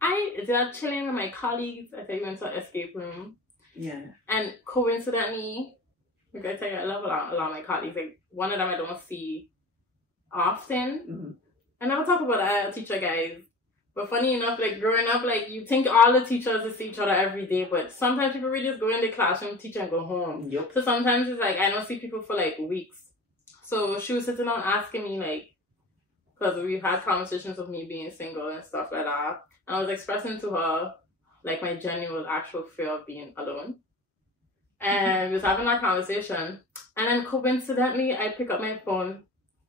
I did chilling with my colleagues. I think we went to an escape room. Yeah. And coincidentally, like I tell you, I love a lot of my colleagues. Like, one of them I don't see often. And I'll talk about that teacher guys. But funny enough, like, growing up, like, you think all the teachers will see each other every day, but sometimes people really just go in the classroom, teach, and go home. Yep. So sometimes it's like, I don't see people for, like, weeks. So she was sitting down asking me, like, because we've had conversations of me being single and stuff like that. And I was expressing to her, like, my genuine, actual fear of being alone. And we was having that conversation. And then coincidentally, I pick up my phone.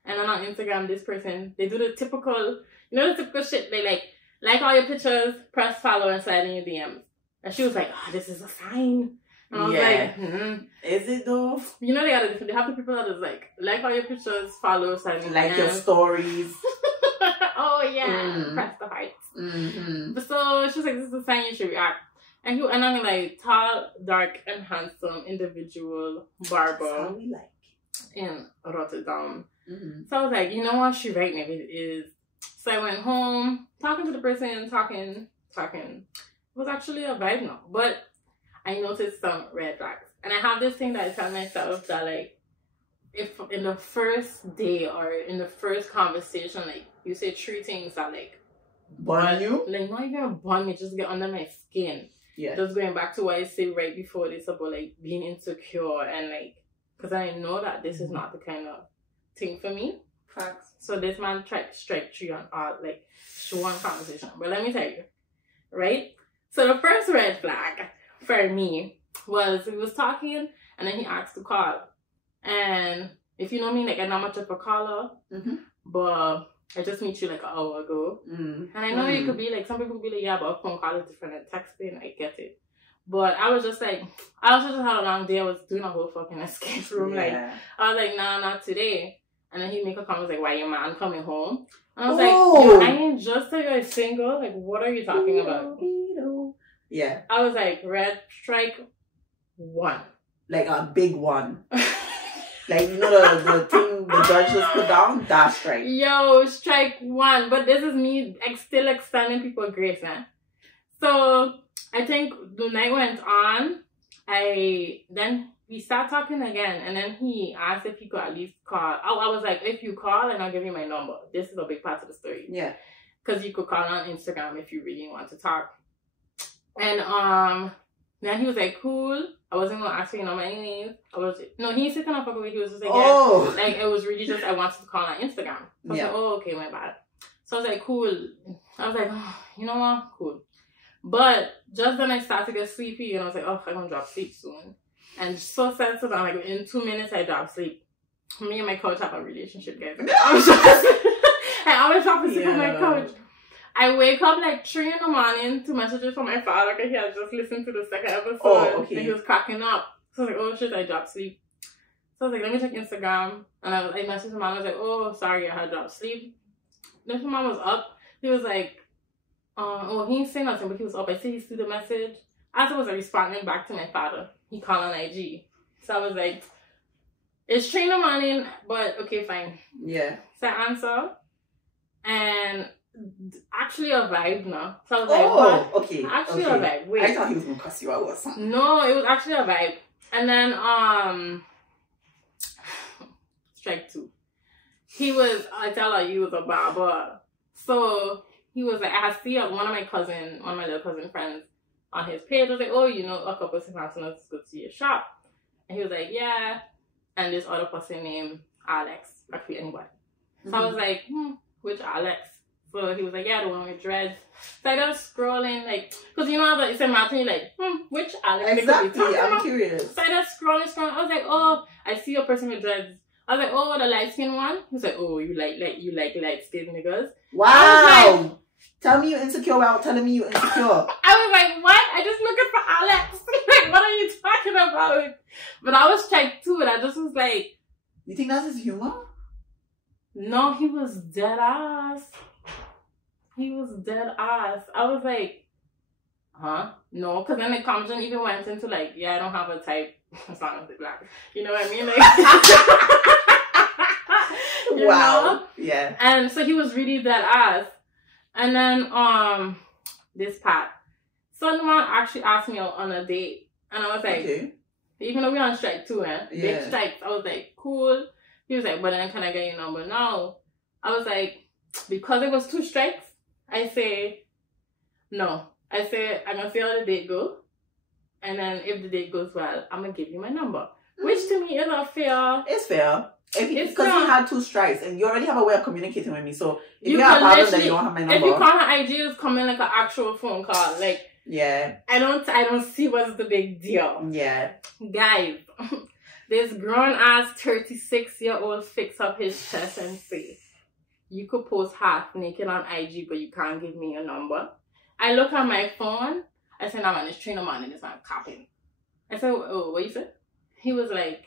And then on Instagram, this person, they do the typical... You know the typical shit, they like all your pictures, press follow, and slide in your DMs. And she was like, oh, this is a sign. And I was like, Is it though? You know they have the people that is like all your pictures, follow, slide in like your stories. Oh yeah, press the heart. But so she was like, this is a sign you should react. And I'm like, tall, dark, and handsome individual barber. That's how we like. in Rotterdam. So I was like, you know what? She right, maybe it is. So I went home, talking to the person, talking. It was actually a vibe now. But I noticed some red flags. And I have this thing that I tell myself that, like, if in the first day or in the first conversation, like, you say 3 things that, like, burn you? Like, not even burn me, just get under my skin. Yeah. Just going back to what I said right before this about, like, being insecure and, like, because I know that this is not the kind of thing for me. Facts. So this man tried to strike 3 on all, like, one conversation. But let me tell you, right? So the first red flag for me was we was talking and then he asked to call. And if you know me, like, I'm not much of a caller, but I just meet you like an hour ago. And I know you could be like, some people could be like, yeah, but a phone call is different than texting. I get it. But I was just like, I also just had a long day. I was doing a whole fucking escape room. Like, I was like, nah, not today. And then he make a comment like, why your man coming home? And I was like, yo, I ain't just like a single. Like, what are you talking about? Yeah. I was like, red strike 1. Like a big one. Like, you know the thing the judge just put down? That strike. Yo, strike 1. But this is me still extending people grace, man. So I think the night went on. Then we start talking again, and then he asked if he could at least call. I was like, if you call, and I'll give you my number. This is a big part of the story. Yeah. Because you could call on Instagram if you really want to talk. And then he was like, cool. I wasn't gonna ask for your number anyways. He said kind of fuck away. He was just like, yeah. Like, it was really just I wanted to call on Instagram. So I was like, oh, okay, my bad. So I was like, cool. I was like, oh, you know what? Cool. But just then I started to get sleepy, and I was like, oh, I'm gonna drop sleep soon. And so sensitive, I'm like, in 2 minutes I drop sleep. Me and my coach have a relationship, guys. I always drop asleep on my couch. I wake up like 3 in the morning to messages from my father because he had just listened to the second episode. And he was cracking up. So I was like, oh shit, I dropped sleep. So I was like, let me check Instagram. And I messaged him and I was like, oh, sorry, I had dropped sleep. Then my mom was up. He was like, he didn't say nothing, but he was up. I see he see the message. As I was responding back to my father, he called on IG. So I was like, it's 3 in the morning, but okay, fine. Yeah. So I answer. And actually a vibe now. So I was like, what? Okay. Actually a vibe. Wait. I thought he was going to cuss you out or something. No, it was actually a vibe. And then, strike 2. I tell her he was a barber. So he was like, I see one of my little cousin friends on his page. I was like, oh, you know, a couple of Samsoners go to your shop. And he was like, yeah. And this other person named Alex, like for anybody. So I was like, which Alex? So he was like, yeah, the one with dreads. So I just scrolling, like, because you know, it's a matter, you're like, which Alex? Exactly, I'm curious. So I just scrolling. I was like, oh, I see a person with dreads. I was like, oh, the light skin one. He was like, oh, you like light skinned niggas. Wow. Like, tell me you're insecure without telling me you're insecure. I was like, what? I just looking for Alex. Like, what are you talking about? But I was checked too, and I just was like, you think that's his humor? No, he was dead ass. He was dead ass. I was like, huh? No, because then the conversation even went into like, yeah, I don't have a type as long as they're black. You know what I mean? Like, you know? Yeah. And so he was really dead ass. And then this part. So the man actually asked me on a date. And I was like, okay. Even though we're on strike 2, big strikes. I was like, cool. He was like, but then can I get your number now? I was like, because it was 2 strikes, I say, no. I say, I'm going to see how the date go. And then if the date goes well, I'm going to give you my number. Which to me is not fair. It's fair. Because he had 2 strikes and you already have a way of communicating with me. So if you have a problem that you don't have my number. If you call her IG, it's coming like an actual phone call. Like, yeah. I don't see what's the big deal. Yeah. Guys, this grown ass 36-year-old fix up his chest and say, you could post half naked on IG, but you can't give me your number. I look at my phone. I said, nah, man, it's 3 in the morning. It's not copying. I said, oh, what you said? He was like,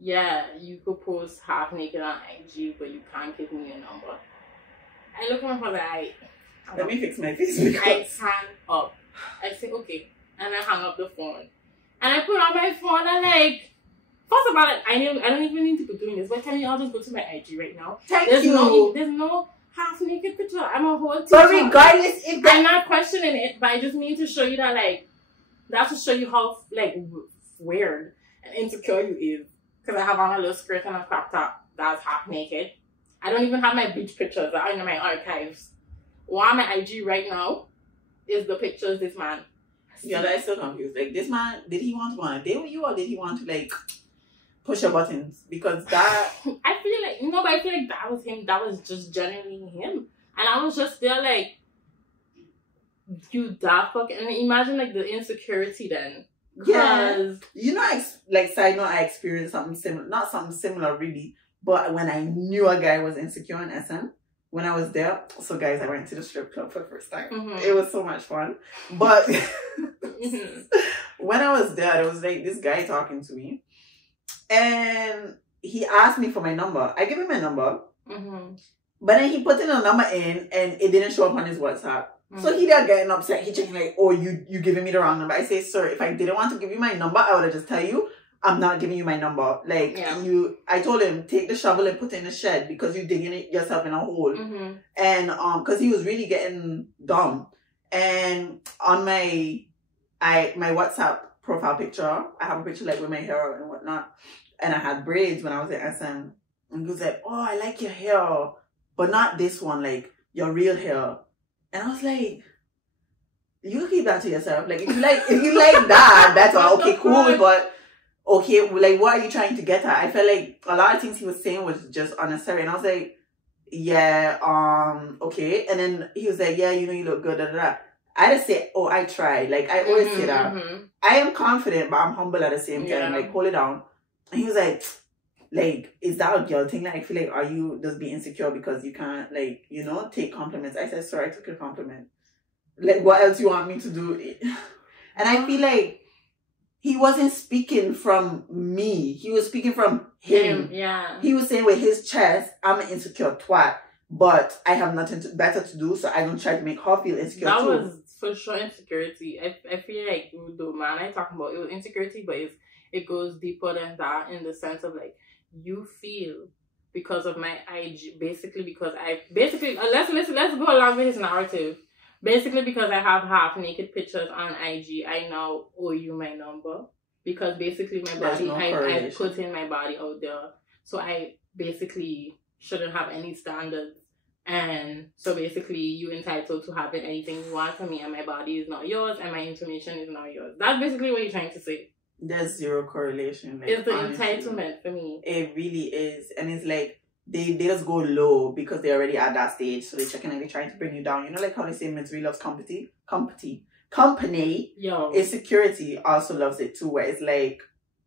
yeah, you could post half naked on IG, but you can't give me your number. I look at my phone like, let me fix my face. I hang up. I say, okay. And I hang up the phone. And I put on my phone and like, First of all, like, I don't even need to be doing this. But can you all just go to my IG right now? Thank you. There's no half naked picture. I'm a whole teacher. But regardless, if I'm not questioning it, but I just mean to show you that, like, that's to show you how, like, weird and insecure you is. Because I have on a little skirt and a crop top that's half naked. I don't even have my beach pictures that are in my archives. One on my IG right now is the pictures this man. Yeah, that's so confused. Like, this man, did he want to go on a date with you, or did he want to, like, push your buttons? Because that... I feel like, no, but I feel like that was him. That was just genuinely him. And I was just there like, you that fucking... And imagine, like, the insecurity then. Yeah. You know, like, side note, I experienced something similar. Not something similar, really. But when I knew a guy was insecure in SM, when I was there, so guys, I went to the strip club for the first time. It was so much fun. But when I was there was like this guy talking to me, and he asked me for my number. I gave him my number, but then he put in a number in, and it didn't show up on his WhatsApp. So he there getting upset. He checking like, oh, you giving me the wrong number. I say, sir, if I didn't want to give you my number, I would have just tell you, I'm not giving you my number. Like, I told him, take the shovel and put it in the shed because you're digging it yourself in a hole. And, because he was really getting dumb. And on my WhatsApp profile picture, I have a picture like with my hair and whatnot. And I had braids when I was at SM. And he was like, oh, I like your hair, but not this one, like your real hair. And I was like, you keep that to yourself. Like, if you like that, that's all. Okay, cool, but okay, like, what are you trying to get at? I felt like a lot of things he was saying was just unnecessary. And I was like, yeah, okay. And then he was like, yeah, you know, you look good, da, da, da. I just say, oh, I tried. Like, I always say that. I am confident, but I'm humble at the same time. Like, hold it down. And he was like, is that a girl thing? Like, I feel like, are you just being insecure because you can't, like, you know, take compliments? I said, sorry, I took your compliment. Like, what else you want me to do? And I feel like he wasn't speaking from me. He was speaking from him. Yeah. He was saying with his chest, I'm an insecure twat, but I have nothing better to do, so I don't try to make her feel insecure that too. That was for sure insecurity. I feel like the man I talking about, it was insecurity, but it goes deeper than that in the sense of like, you feel because of my IG, basically because let's go along with his narrative. Basically, because I have half naked pictures on IG, I now owe you my number. Because basically my body, I put in my body out there. So I basically shouldn't have any standards. And so basically you entitled to having anything you want from me, and my body is not yours and my information is not yours. That's basically what you're trying to say. There's zero correlation. Like, it's the entitlement for me. It really is. And it's like, they just go low because they're already at that stage. So they're checking and they're trying to bring you down. You know, like how they say misery loves company. Yo. Insecurity also loves it too, where it's like,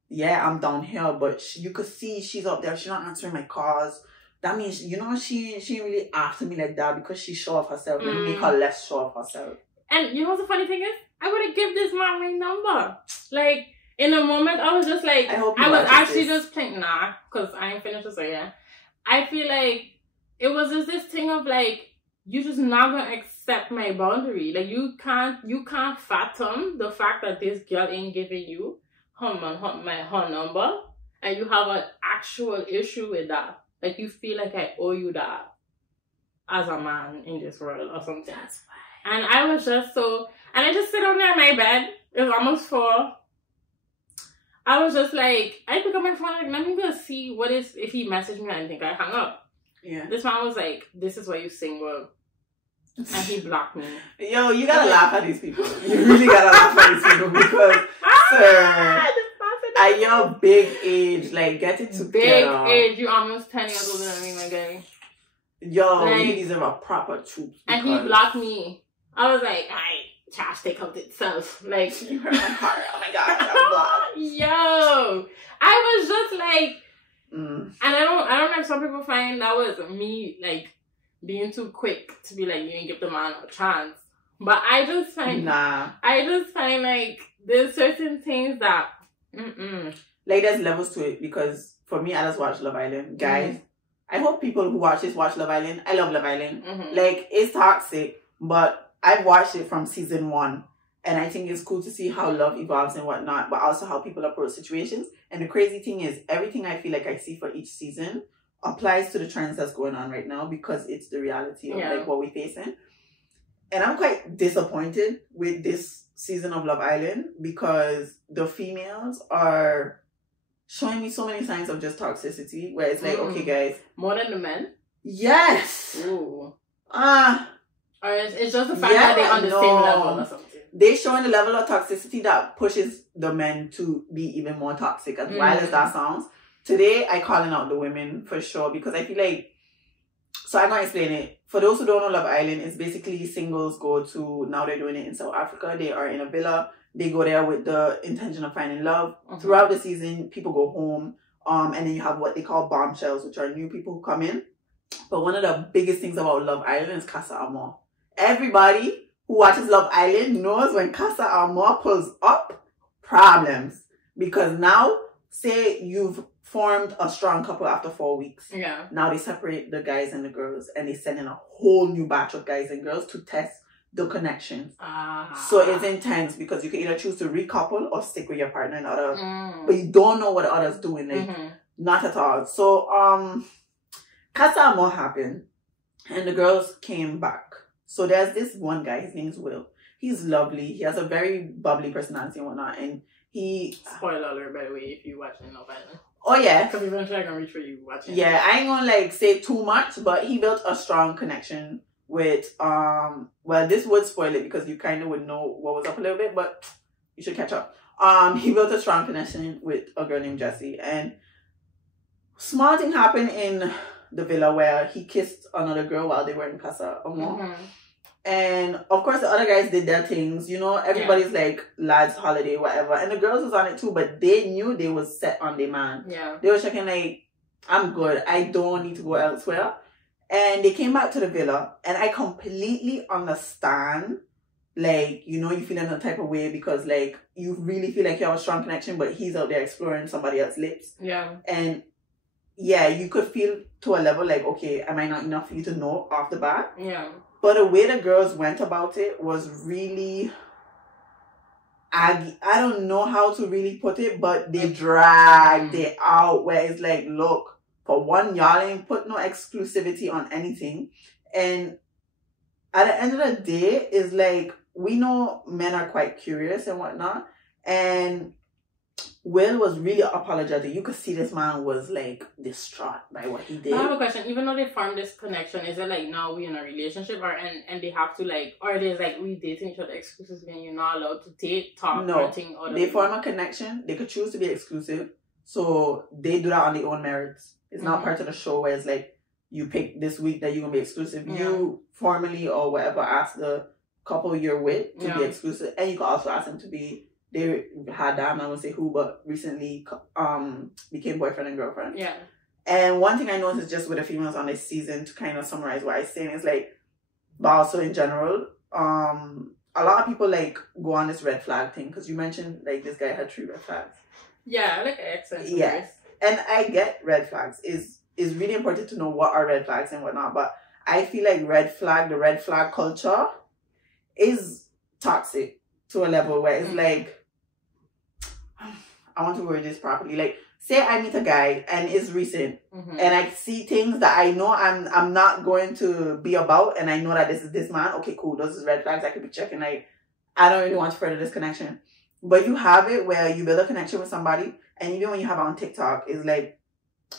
yeah, I'm down here, but you could see she's up there. She's not answering my calls. That means, you know, she ain't really after me like that because she's sure of herself. Let me make her less sure of herself. And you know what the funny thing is? I would have given this man my number. Like, in a moment, I was just like, I was actually just playing, because I ain't finished, so yeah. I feel like it was just this thing of like, you just not gonna accept my boundary. Like, you can't fathom the fact that this girl ain't giving you her number, and you have an actual issue with that. Like, you feel like I owe you that as a man in this world or something. That's fine. And I was just so, and I just sit on there in my bed. It was almost 4. I was just like, I pick up my phone, like, let me go see what is, if he messaged me, I think I hung up. Yeah. This man was like, this is why you single. And he blocked me. Yo, you gotta laugh at these people. You really gotta laugh at these people because, sir, at your big age, like, get it together. Big age, you almost 10 years older than me, my guy. Yo, like, you deserve a proper truth. And he blocked me. I was like, trash take out itself. Like, you hurt my heart. Oh my god, I'm blocked. Yo, I was just like, and I don't know if some people find that was me like being too quick to be like, you ain't give the man a chance. But I just find like there's certain things that like there's levels to it, because for me, I just watch Love Island. Guys, I hope people who watch this watch Love Island. I love Love Island. Like, it's toxic, but I've watched it from season 1. And I think it's cool to see how love evolves and whatnot, but also how people approach situations. And the crazy thing is, everything I feel like I see for each season applies to the trends that's going on right now, because it's the reality of like what we're facing. And I'm quite disappointed with this season of Love Island, because the females are showing me so many signs of just toxicity, where it's like, okay, guys. More than the men? Yes. Ooh. Or it's just the fact that they're on the same level or something. They're showing the level of toxicity that pushes the men to be even more toxic, as wild as that sounds. Today, I calling out the women for sure, because I feel like, so I'm going to explain it. For those who don't know Love Island, it's basically singles go to, now they're doing it in South Africa. They are in a villa. They go there with the intention of finding love. Throughout the season, people go home. And then you have what they call bombshells, which are new people who come in. But one of the biggest things about Love Island is Casa Amor. Everybody who watches Love Island knows when Casa Amor pulls up, problems. Because now, say you've formed a strong couple after 4 weeks. Yeah. Now they separate the guys and the girls, and they send in a whole new batch of guys and girls to test the connections. So it's intense, because you can either choose to recouple or stick with your partner and other, but you don't know what the other's doing. Like, not at all. So, Casa Amor happened, and the girls came back. So there's this one guy, his name is Will. He's lovely. He has a very bubbly personality and whatnot. And he... Spoiler alert, by the way, if you're watching Love Island. Oh, yeah. Because eventually I'm going to reach for you watching. Yeah, I ain't going to, like, say too much, but he built a strong connection with... Well, this would spoil it, because you kind of would know what was up a little bit, but you should catch up. He built a strong connection with a girl named Jessie. And small thing happened in the villa where he kissed another girl while they were in Casa Amor. And of course the other guys did their things, you know, everybody's like lads holiday, whatever, and the girls was on it too, but they knew they was set on their man. They were checking like, I'm good, I don't need to go elsewhere. And they came back to the villa, and I completely understand, like, you know, you feeling a type of way because like you really feel like you have a strong connection, but he's out there exploring somebody else's lips. And yeah, you could feel to a level like, okay, am I not enough for you to know off the bat? But the way the girls went about it was really, I don't know how to really put it, but they dragged it out, where it's like, look, for one, y'all ain't put no exclusivity on anything. And at the end of the day, it's like, we know men are quite curious and whatnot. And Will was really apologetic. You could see this man was like distraught by what he did. I have a question. Even though they formed this connection, is it like now we in a relationship, or and they have to like, or there's like we dating each other exclusively and you're not allowed to talk or anything? They form a connection. They could choose to be exclusive, so they do that on their own merits. It's not part of the show where it's like you pick this week that you're gonna be exclusive. You formally or whatever ask the couple you're with to be exclusive, and you can also ask them to be. They had that, I'm not gonna say who, but recently became boyfriend and girlfriend. And one thing I noticed just with the females on this season, to kind of summarize what I'm saying, is like, but also in general, a lot of people like go on this red flag thing, because you mentioned like this guy had 3 red flags. Yeah, like accent. Yes, and I get red flags. Is really important to know what are red flags and whatnot, but I feel like the red flag culture is toxic to a level where it's like, I want to word this properly. Like, say I meet a guy and it's recent, and I see things that I know I'm not going to be about, and I know that this is this man. Okay, cool. Those is red flags I could be checking. Like, I don't really want to further this connection. But you have it where you build a connection with somebody, and even when you have it on TikTok, it's like,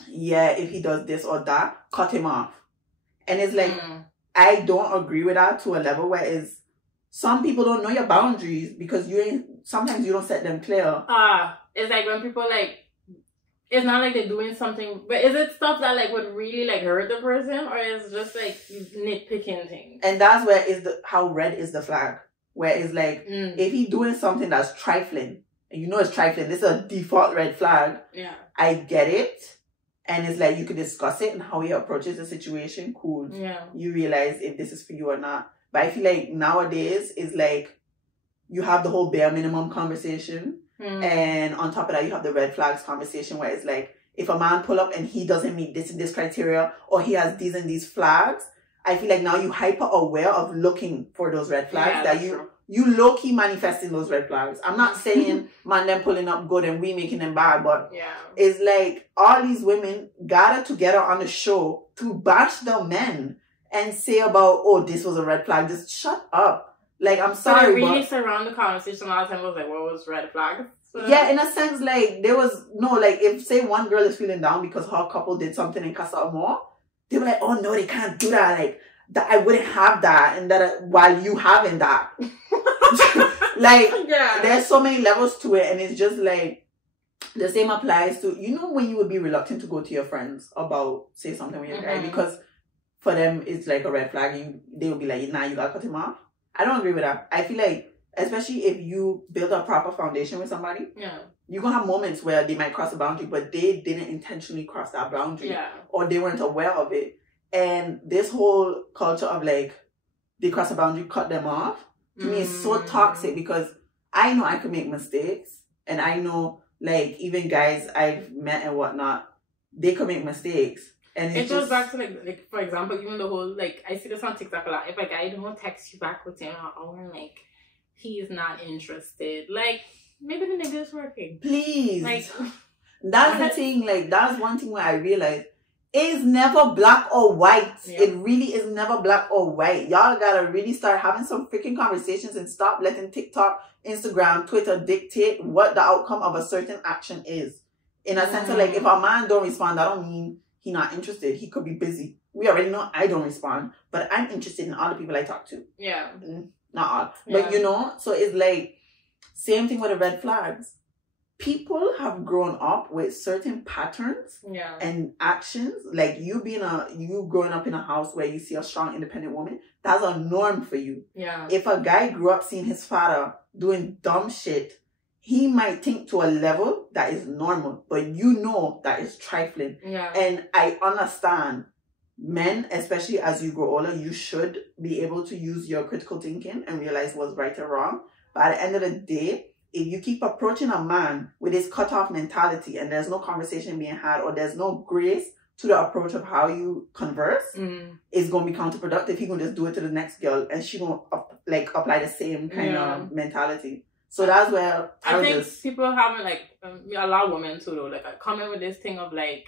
yeah, if he does this or that, cut him off. And it's like, I don't agree with that to a level where it's, some people don't know your boundaries because sometimes you don't set them clear. It's like when people like, it's not like they're doing something, but is it stuff that like would really like hurt the person, or is just like nitpicking things? And that's where is how red is the flag, where it's like, if he's doing something that's trifling, and you know it's trifling, this is a default red flag. I get it. And it's like, you could discuss it and how he approaches the situation. Cool. You realize if this is for you or not. But I feel like nowadays it's like you have the whole bare minimum conversation, and on top of that you have the red flags conversation, where it's like, if a man pull up and he doesn't meet this and this criteria, or he has these and these flags, I feel like now you hyper aware of looking for those red flags that you you low-key manifesting those red flags. I'm not saying man them pulling up good and we making them bad, but it's like all these women gathered together on the show to bash the men and say about, oh, this was a red flag. Just shut up. Like, I'm sorry, so really surround the conversation. A lot of times was like, what was red flag? So yeah, in a sense, like, there was no, like, if say one girl is feeling down because her couple did something in Casa Amor, they were like, oh no, they can't do that. Like, that I wouldn't have that, and that while you having that. Like, there's so many levels to it, and it's just like, the same applies to, you know, when you would be reluctant to go to your friends about, say something with your guy, because for them, it's like a red flag, they would be like, nah, you gotta cut him off. I don't agree with that. I feel like, especially if you build a proper foundation with somebody, you're gonna have moments where they might cross a boundary, but they didn't intentionally cross that boundary, or they weren't aware of it. And this whole culture of like, they cross a boundary, cut them off, to me is so toxic, because I know I could make mistakes, and I know, like, even guys I've met and whatnot, they could make mistakes. And it goes back to like, for example, even the whole, like, I see this on TikTok a lot. If a guy don't text you back within an hour, like, he's not interested. Like, maybe the nigga is working. Please. Like, that's the thing. Like, that's one thing where I realized it's never black or white. It really is never black or white. Y'all gotta really start having some freaking conversations and stop letting TikTok, Instagram, Twitter dictate what the outcome of a certain action is. In a sense of like, if a man don't respond, that don't mean he not interested. He could be busy. We already know I don't respond, but I'm interested in all the people I talk to. Yeah. Not all. But you know, so it's like, same thing with the red flags. People have grown up with certain patterns and actions. Like you growing up in a house where you see a strong, independent woman, that's a norm for you. Yeah. If a guy grew up seeing his father doing dumb shit, he might think to a level that is normal, but you know that is trifling. Yeah. And I understand men, especially as you grow older, you should be able to use your critical thinking and realize what's right or wrong. But at the end of the day, if you keep approaching a man with this cut-off mentality and there's no conversation being had, or there's no grace to the approach of how you converse, it's going to be counterproductive. He going to just do it to the next girl and she going to apply the same kind of mentality. So that's where I think people having like, a lot of women too though, like coming with this thing of like,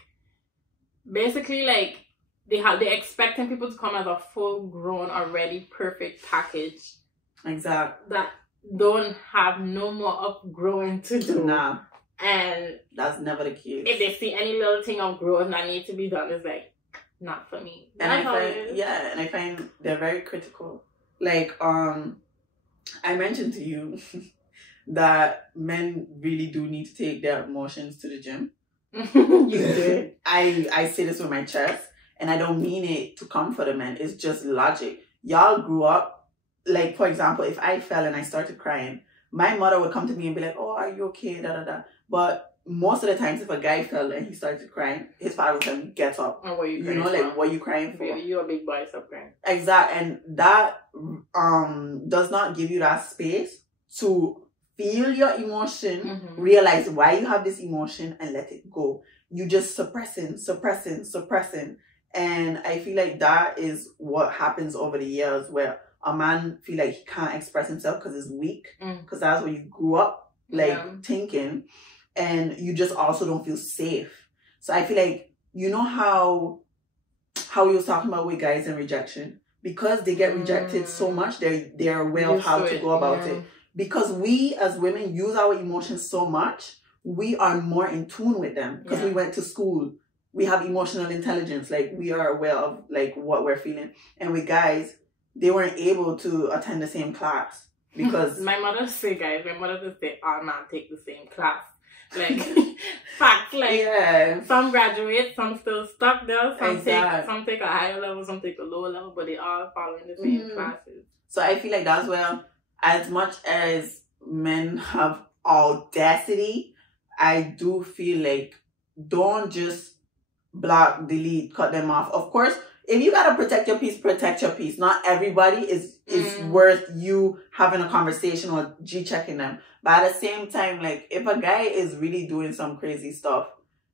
basically like, they're expecting people to come as a full-grown, already perfect package. Exactly. That don't have no more upgrowing to do. Nah. And that's never the case. If they see any little thing of growth that needs to be done, it's like, not for me. And I find they're very critical. Like, I mentioned to you that men really do need to take their emotions to the gym. You did. I say this with my chest, and I don't mean it to comfort the men. It's just logic. Y'all grew up, like, for example, if I fell and I started crying, my mother would come to me and be like, oh, are you okay? Da, da, da. But most of the times, if a guy fell and he started crying, his father would tell me, get up. And what you know, like, what are you crying for? You're a big boy, stop crying. Exactly. And that does not give you that space to feel your emotion, realize why you have this emotion, and let it go. You just suppressing. And I feel like that is what happens over the years, where a man feel like he can't express himself because he's weak, because that's what you grew up thinking, and you just also don't feel safe. So I feel like, you know how we was talking about with guys and rejection, because they get rejected so much, they're aware of how to go about it. Because we as women use our emotions so much, we are more in tune with them because we went to school. We have emotional intelligence. Like, we are aware of like what we're feeling. And with guys, they weren't able to attend the same class because my mother say, guys, my mother just say, all man take the same class. Like, fact, like, some graduate, some still stuck there, some take a higher level, some take a lower level, but they all follow in the same classes. So I feel like that's where, as much as men have audacity, I do feel like, don't just block, delete, cut them off. Of course, if you gotta protect your peace, protect your peace. Not everybody is worth you having a conversation or G-checking them. But at the same time, like, if a guy is really doing some crazy stuff,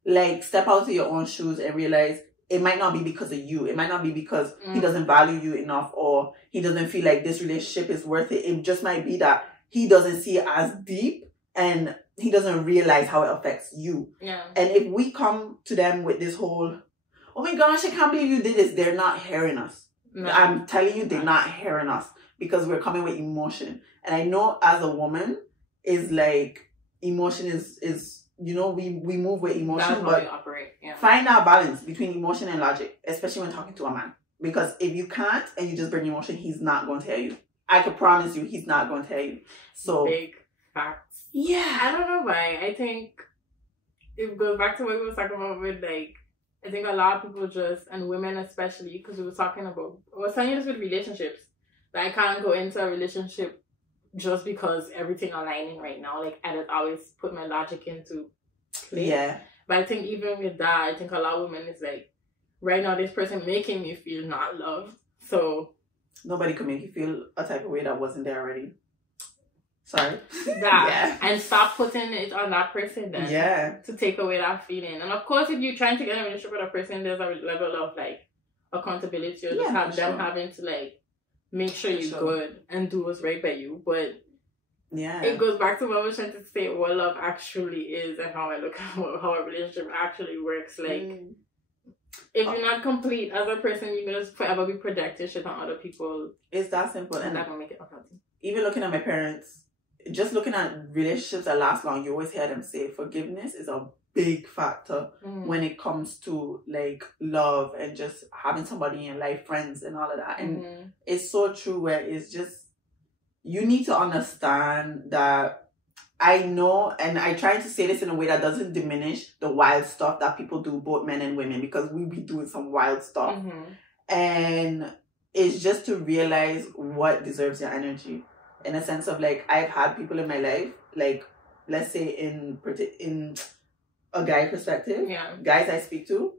like, step out of your own shoes and realize, it might not be because of you. It might not be because he doesn't value you enough, or he doesn't feel like this relationship is worth it. It just might be that he doesn't see it as deep, and he doesn't realize how it affects you. Yeah. And if we come to them with this whole, oh my gosh, I can't believe you did this, they're not hearing us. No. I'm telling you, they're not hearing us, because we're coming with emotion. And I know as a woman, is like, emotion is you know, we move with emotion. That's but how we operate. Yeah. Find that balance between emotion and logic, especially when talking to a man. Because if you can't and you just bring emotion, he's not going to hear you. I can promise you, he's not going to hear you. So big facts. Yeah. I don't know why. I think it goes back to what we were talking about with, like, I think a lot of people just, and women especially, because we were talking about, I was telling you this with relationships, that I can't go into a relationship just because everything aligning right now. Like, I just always put my logic into play. Yeah. But I think even with that, I think a lot of women is like, right now this person making me feel not loved. So nobody could make you feel a type of way that wasn't there already. Sorry. That. Yeah. And stop putting it on that person then. Yeah. To take away that feeling. And of course, if you're trying to get in a relationship with a person, there's a level of, like, accountability, or just have them having to, like, make sure you're good and do what's right by you. But yeah, it goes back to what I was trying to say, what love actually is, and how I look at how a relationship actually works. Like, if you're not complete as a person, you're gonna forever be projecting shit on other people. It's that simple. And that gonna make it unhealthy. Even looking at my parents, just looking at relationships that last long, you always hear them say forgiveness is a big factor when it comes to, like, love and just having somebody in your life, friends and all of that. And it's so true, where it's just, you need to understand that, I know, and I try to say this in a way that doesn't diminish the wild stuff that people do, both men and women, because we be doing some wild stuff. And it's just to realize what deserves your energy, in a sense of, like, I've had people in my life, like, let's say in a guy perspective, guys I speak to,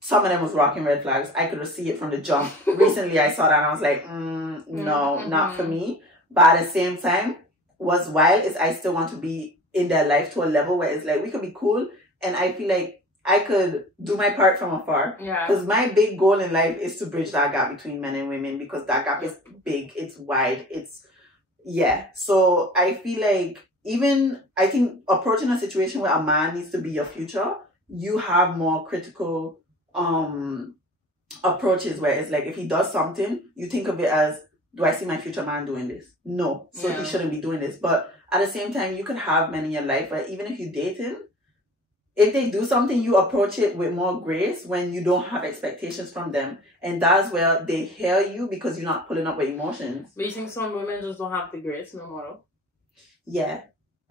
some of them was rocking red flags. I could see it from the jump. Recently I saw that and I was like, no, not for me. But at the same time, what's wild is I still want to be in their life to a level where it's like, we could be cool, and I feel like I could do my part from afar. Because my big goal in life is to bridge that gap between men and women, because that gap is big, it's wide, so I feel like, even, I think, approaching a situation where a man needs to be your future, you have more critical approaches, where it's like, if he does something, you think of it as, do I see my future man doing this? No. So he shouldn't be doing this. But at the same time, you can have men in your life where, even if you're dating, if they do something, you approach it with more grace when you don't have expectations from them. And that's where they hear you, because you're not pulling up with emotions. But you think some women just don't have the grace no more? Yeah.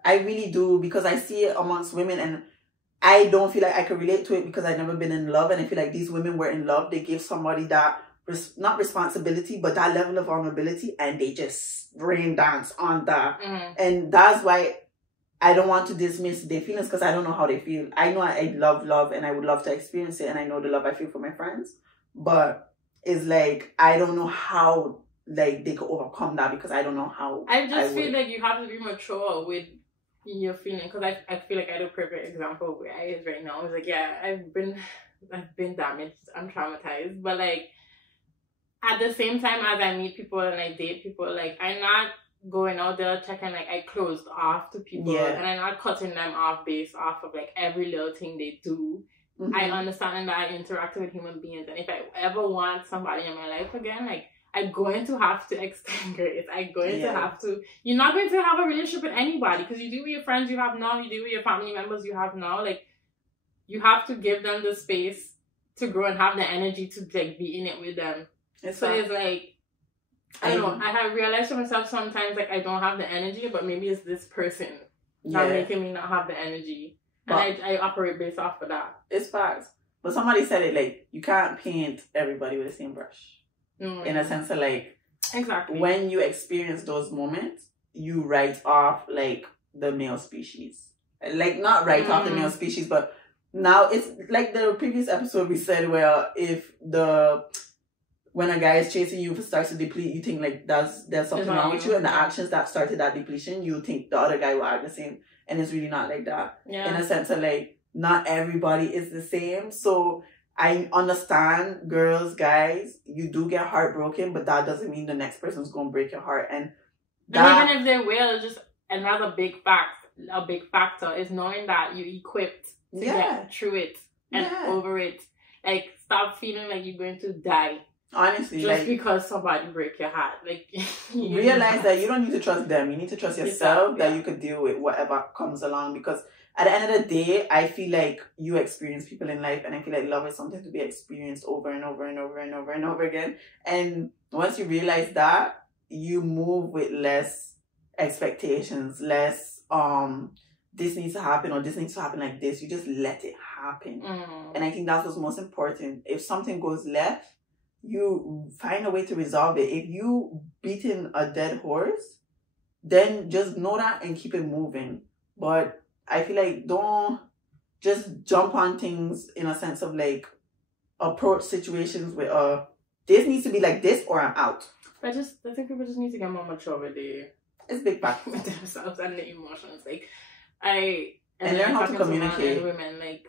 I really do, because I see it amongst women, and I don't feel like I can relate to it because I've never been in love. And I feel like these women were in love. They gave somebody that, not responsibility, but that level of vulnerability, and they just rain dance on that. And that's why I don't want to dismiss their feelings, because I don't know how they feel. I know I love and I would love to experience it, and I know the love I feel for my friends. But it's like, I don't know how, like, they could overcome that, because I don't know how. I just feel like you have to be mature with your feeling, because I feel like I do a perfect example where I is right now. It's like, yeah, I've been damaged, I'm traumatized, but, like, at the same time as I meet people and I date people, like, I'm not going out there checking, like, I closed off to people, and I'm not cutting them off based off of, like, every little thing they do. I understand that I interact with human beings, and if I ever want somebody in my life again, like, I'm going to have to extend grace. I'm going to have to. You're not going to have a relationship with anybody, because you do with your friends you have now, you do with your family members you have now. Like, you have to give them the space to grow and have the energy to, like, be in it with them. It's like, I don't know. I have realized for myself sometimes, like, I don't have the energy, but maybe it's this person not making me not have the energy. And I operate based off of that. It's facts. But somebody said it, like, you can't paint everybody with the same brush. In a sense of, like, when you experience those moments, you write off, like, the male species. Like, not write off the male species, but now it's like the previous episode we said, where when a guy is chasing you, starts to deplete, you think, like, there's something wrong with you, and the actions that started that depletion, you think the other guy will act the same, and it's really not like that. In a sense of, like, not everybody is the same. So I understand, girls, guys, you do get heartbroken, but that doesn't mean the next person's gonna break your heart. And even if they will, just another big factor is knowing that you're equipped to get through it and over it. Like, stop feeling like you're going to die. Honestly, just because somebody break your heart. Like, realize that you don't need to trust them. You need to trust yourself that you could deal with whatever comes along. Because at the end of the day, I feel like you experience people in life, and I feel like love is something to be experienced over and over and over and over and over again. And once you realize that, you move with less expectations, less this needs to happen or this needs to happen like this. You just let it happen. And I think that's what's most important. If something goes left, you find a way to resolve it. If you beating a dead horse, then just know that and keep it moving. But I feel like don't just jump on things in a sense of like approach situations with this needs to be like this or I'm out. I think people just need to get more mature with it's big back with themselves and their emotions. Like and learn how to communicate. Women, like,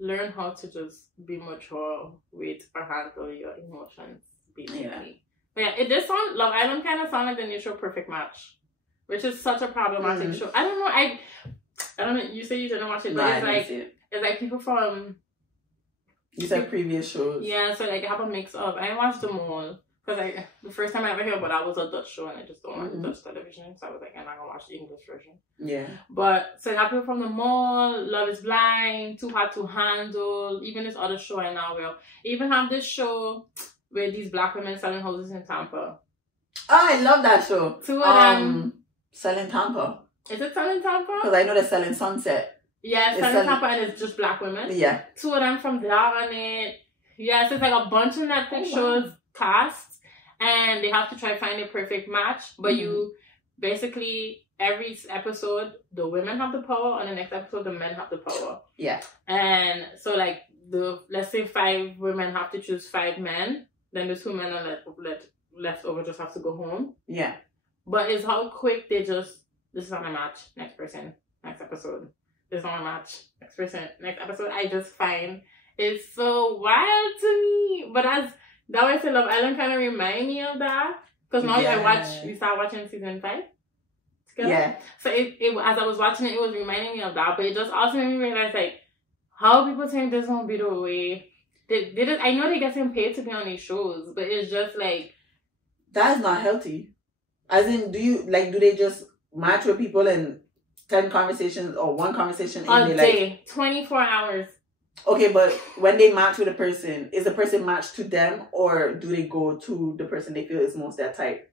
learn how to just be mature with or handle your emotions, basically. Yeah, it does sound, Love Island kind of sound like the neutral perfect match, which is such a problematic show. I don't know. I don't know. You say you didn't watch it, but it's like people from. You said previous shows. Yeah, so like I have a mix of. I watched them all because the first time I ever heard about that was a Dutch show, and I just don't like Dutch television, so I was like, I'm not gonna watch the English version. Yeah. But so I got people from the mall, Love is Blind, Too Hard to Handle, even this other show I now will. Even have this show where these black women selling houses in Tampa. Oh, I love that show. Two of them. Selling Tampa. Is it selling Tampa? Because I know they're selling Sunset. Yeah, it's selling Tampa and it's just black women. Yeah. Two of them from there on it. Yeah, so it's like a bunch of Netflix shows cast. And they have to try to find a perfect match. But you basically, every episode, the women have the power. On the next episode, the men have the power. Yeah. And so like, let's say 5 women have to choose 5 men. Then the 2 men are left over just have to go home. Yeah. But it's how quick they just, this is not a match. Next person. Next episode. This is not a match. Next person. Next episode. I just find it's so wild to me. But that way I say Love Island kind of remind me of that. Because now we start watching season 5 together. Yeah. So as I was watching it was reminding me of that. But it just also made me realize like how people think this won't be the way. I know they getting paid to be on these shows, but it's just like that is not healthy. As in, do they just match with people and 10 conversations or 1 conversation a day, 24 hours? Okay, but when they match with a person, is the person matched to them or do they go to the person they feel is most their type?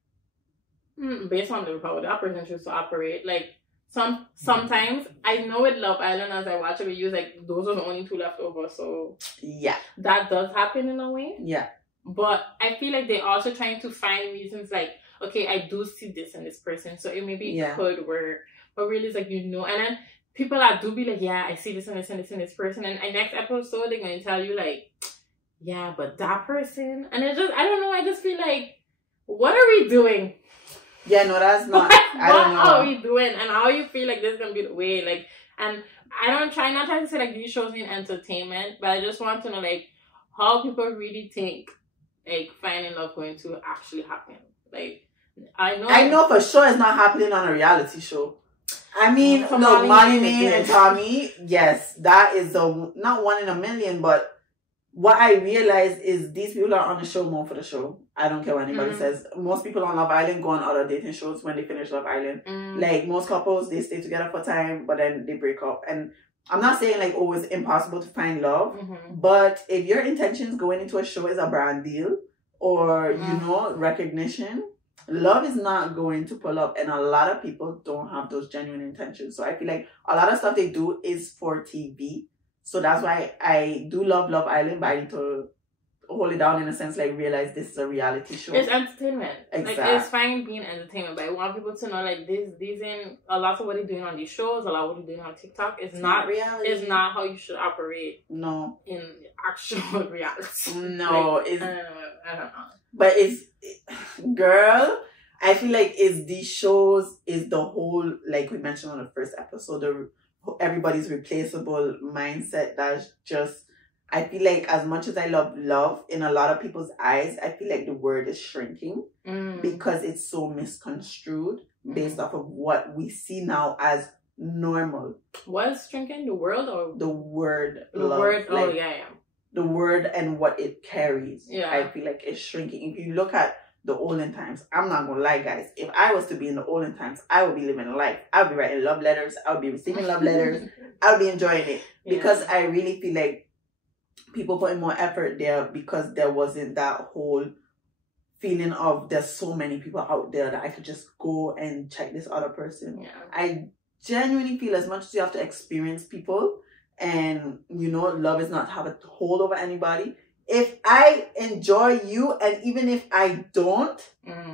Based on how that person chooses to operate. Like, sometimes, I know with Love Island as I watch it, we use like, those are the only 2 left over, so... Yeah. That does happen in a way. Yeah. But I feel like they're also trying to find reasons like, okay, I do see this in this person, so it maybe could work. But really, it's like, and then people that do be like, yeah, I see this and this and this and this person. And next episode, they're going to tell you like, yeah, but that person. And it's just, I don't know, I just feel like, what are we doing? Yeah, no, that's not, I don't know. What are we doing? And how you feel like this is going to be the way? Like, and I not trying to say like these shows need entertainment, but I just want to know like, how people really think like finding love going to actually happen. Like, I know for sure it's not happening on a reality show. I mean, no, Molly and Tommy, yes, that is not 1 in a million, but what I realize is these people are on the show more for the show. I don't care what anybody says. Most people on Love Island go on other dating shows when they finish Love Island. Like, most couples, they stay together for time, but then they break up. And I'm not saying, like, oh, it's impossible to find love, but if your intentions going into a show is a brand deal or, recognition, love is not going to pull up, and a lot of people don't have those genuine intentions. So I feel like a lot of stuff they do is for TV. So that's why I do love Love Island, but I need to hold it down in a sense, like realize this is a reality show. It's entertainment. Exactly. Like, it's fine being entertainment, but I want people to know like these in a lot of what they're doing on these shows, a lot of what they're doing on TikTok is not reality. It's not how you should operate. No. In actual reality. No, like, I don't know. But girl, I feel like these shows is the whole, like we mentioned on the first episode, everybody's replaceable mindset that's just I feel like as much as I love love, in a lot of people's eyes, I feel like the word is shrinking because it's so misconstrued based off of what we see now as normal. What's shrinking? The world or the word? The love, word. like, oh yeah. The word and what it carries. Yeah. I feel like it's shrinking. If you look at the olden times, I'm not gonna lie, guys. If I was to be in the olden times, I would be living life. I would be writing love letters. I would be receiving love letters. I would be enjoying it because I really feel like people putting more effort there because there wasn't that whole feeling of there's so many people out there that I could just go and check this other person. Yeah. I genuinely feel as much as you have to experience people and, you know, love is not to have a hold over anybody. If I enjoy you and even if I don't,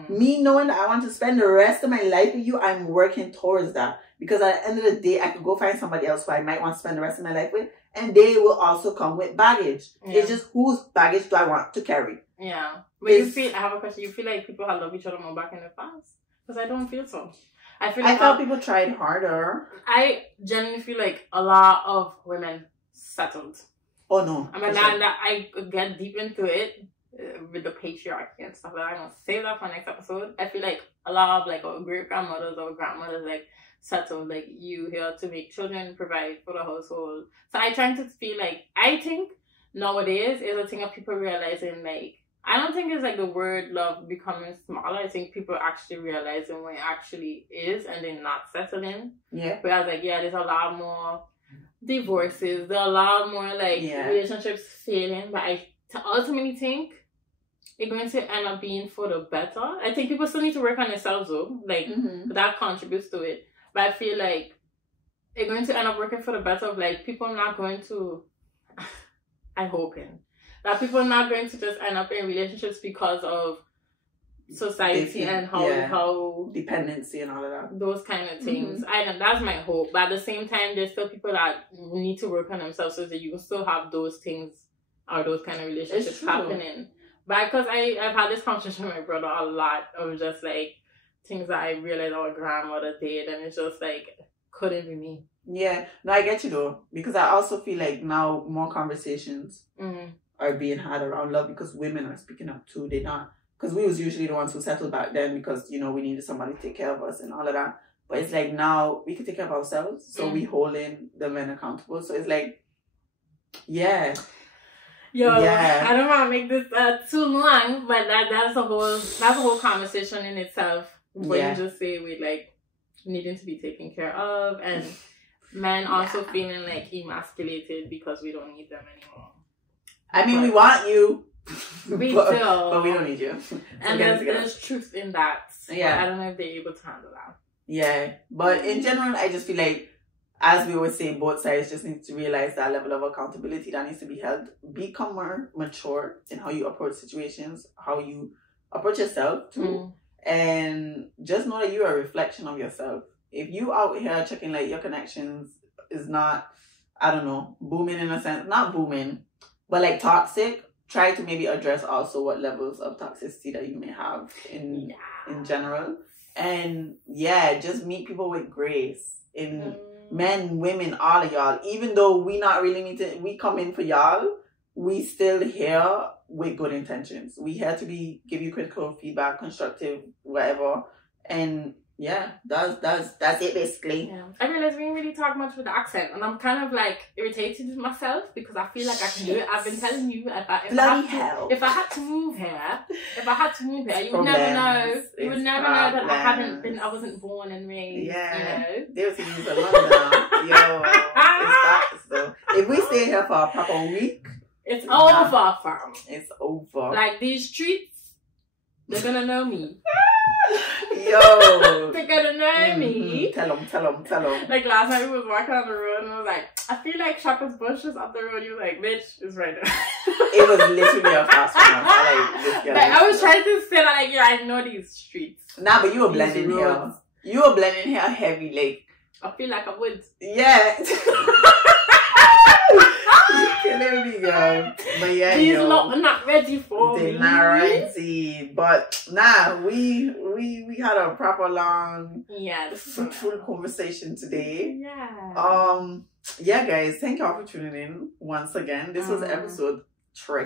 me knowing that I want to spend the rest of my life with you, I'm working towards that. Because at the end of the day, I could go find somebody else who I might want to spend the rest of my life with, and they will also come with baggage. Yeah. It's just whose baggage do I want to carry? Yeah. But you feel, I have a question, you feel like people have loved each other more back in the past? Because I don't feel so. I felt people tried harder. I genuinely feel like a lot of women settled. Oh no. I mean, that I get deep into it with the patriarchy and stuff, but I'm gonna save that for next episode. I feel like a lot of like our great grandmothers or grandmothers like settled, like you here to make children, provide for the household. So I try to feel like, I think nowadays is a thing of people realizing, like, I don't think it's like the word love becoming smaller. I think people actually realizing what it actually is and they're not settling. Yeah. Whereas like, yeah, there's a lot more divorces, there are a lot more like relationships failing, but I ultimately think it's going to end up being for the better. I think people still need to work on themselves though, like that contributes to it, but I feel like it's going to end up working for the better of like people not going to I'm hoping that people are not going to just end up in relationships because of society and how dependency and all of that, those kind of things. I know that's my hope, but at the same time there's still people that need to work on themselves so that you can still have those things or those kind of relationships happening. But because I've had this conversation with my brother a lot of just like things that I realized our grandmother did, and it's just like couldn't be me. Yeah, no, I get you though, because I also feel like now more conversations are being had around love because women are speaking up too. They're not, because we was usually the ones who settled back then because, you know, we needed somebody to take care of us and all of that. But it's like now we can take care of ourselves, so we holding the men accountable. So it's like, I don't want to make this too long, but that's a whole conversation in itself. Where you just say with like needing to be taken care of, and men also feeling like emasculated because we don't need them anymore. I mean, we want you. We do. But we don't need you. And there's truth in that. Yeah. I don't know if they're able to handle that. Yeah. But in general, I just feel like, as we always say, both sides just need to realize that level of accountability that needs to be held. Become more mature in how you approach situations, how you approach yourself too. And just know that you are a reflection of yourself. If you out here checking like your connections is not, I don't know, booming in a sense, not booming, but like toxic, try to maybe address also what levels of toxicity that you may have in general. And just meet people with grace. In men, women, all of y'all. Even though we not really meeting, we come in for y'all, we still here with good intentions. We here to give you critical feedback, constructive, whatever. And that's it basically. Yeah. I realize we didn't really talk much with the accent, and I'm kind of like irritated with myself because I feel like I can do it. I've been telling you if I had to move here, you would never know. You would never know that I wasn't born and raised. Yeah, you know? They would see you for long now. Yo, it's facts though. If we stay here for a proper week, it's over, fam. It's over. Like these streets, they're gonna know me. Yo, they're gonna know me. Tell them. Like last night we was walking on the road and I was like, I feel like Shepherd's Bush is up the road. You was like, bitch, it's right there. It was literally a fast one. I was trying to say that, like, I know these streets. Nah, but you were blending here. You were blending here heavy, like. I feel like I would. Yeah. killing me, girl. But yeah, these lot are not ready for me. They're not ready. But nah, we had a proper long, fruitful conversation today. Yeah. Yeah, guys, thank y'all for tuning in once again. This was episode 3.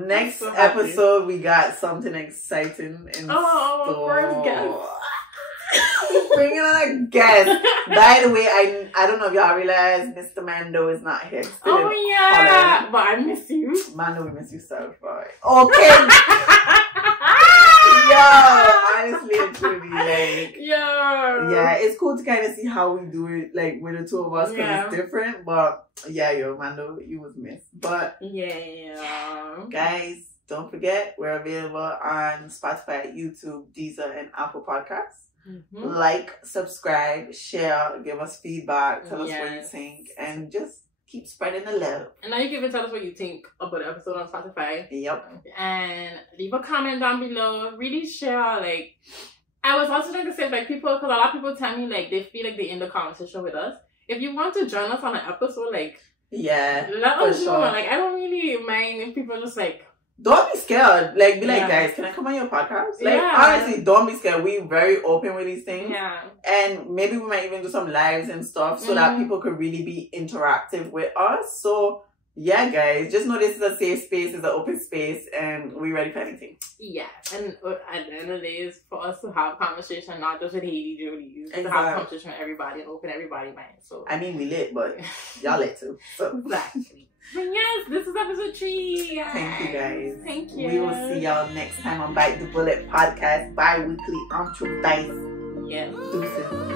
Next episode, we got something exciting in store. First guest. Bringing on a guest. By the way, I don't know if y'all realize Mr. Mando is not here. Oh yeah, but I miss you. Mando, we miss you so far. Okay. Yo, honestly and truly, like, yeah, it's cool to kind of see how we do it, like, with the two of us, because it's different. But yeah, yo, Mando, you was missed. But guys, don't forget, we're available on Spotify, YouTube, Deezer, and Apple Podcasts. Like, subscribe, share, give us feedback, tell us what you think, and just keep spreading the love. And now you can even tell us what you think about the episode on Spotify. Yep. And leave a comment down below. Really share, like, I was also trying to say, like, people, because a lot of people tell me, like, they feel like they're in the conversation with us. If you want to join us on an episode, like, let us know. Like, I don't really mind if people just, like, don't be scared. Like, be like, guys, can I come on your podcast? Like, honestly, don't be scared. We're very open with these things. Yeah. And maybe we might even do some lives and stuff so that people could really be interactive with us. So, yeah, guys, just know this is a safe space, it's an open space, and we're ready for anything. Yeah. And at the end of the day, it's for us to have conversation, not just with HadieLeonie, to have conversation with everybody and open everybody's mind. So, I mean, we lit, but y'all lit too. So. Exactly. But yes, this is episode 3. Thank you, guys. Thank you. We will see y'all next time on Bite the Bullet podcast, bi-weekly on Truth Dice. Yeah. Deuces.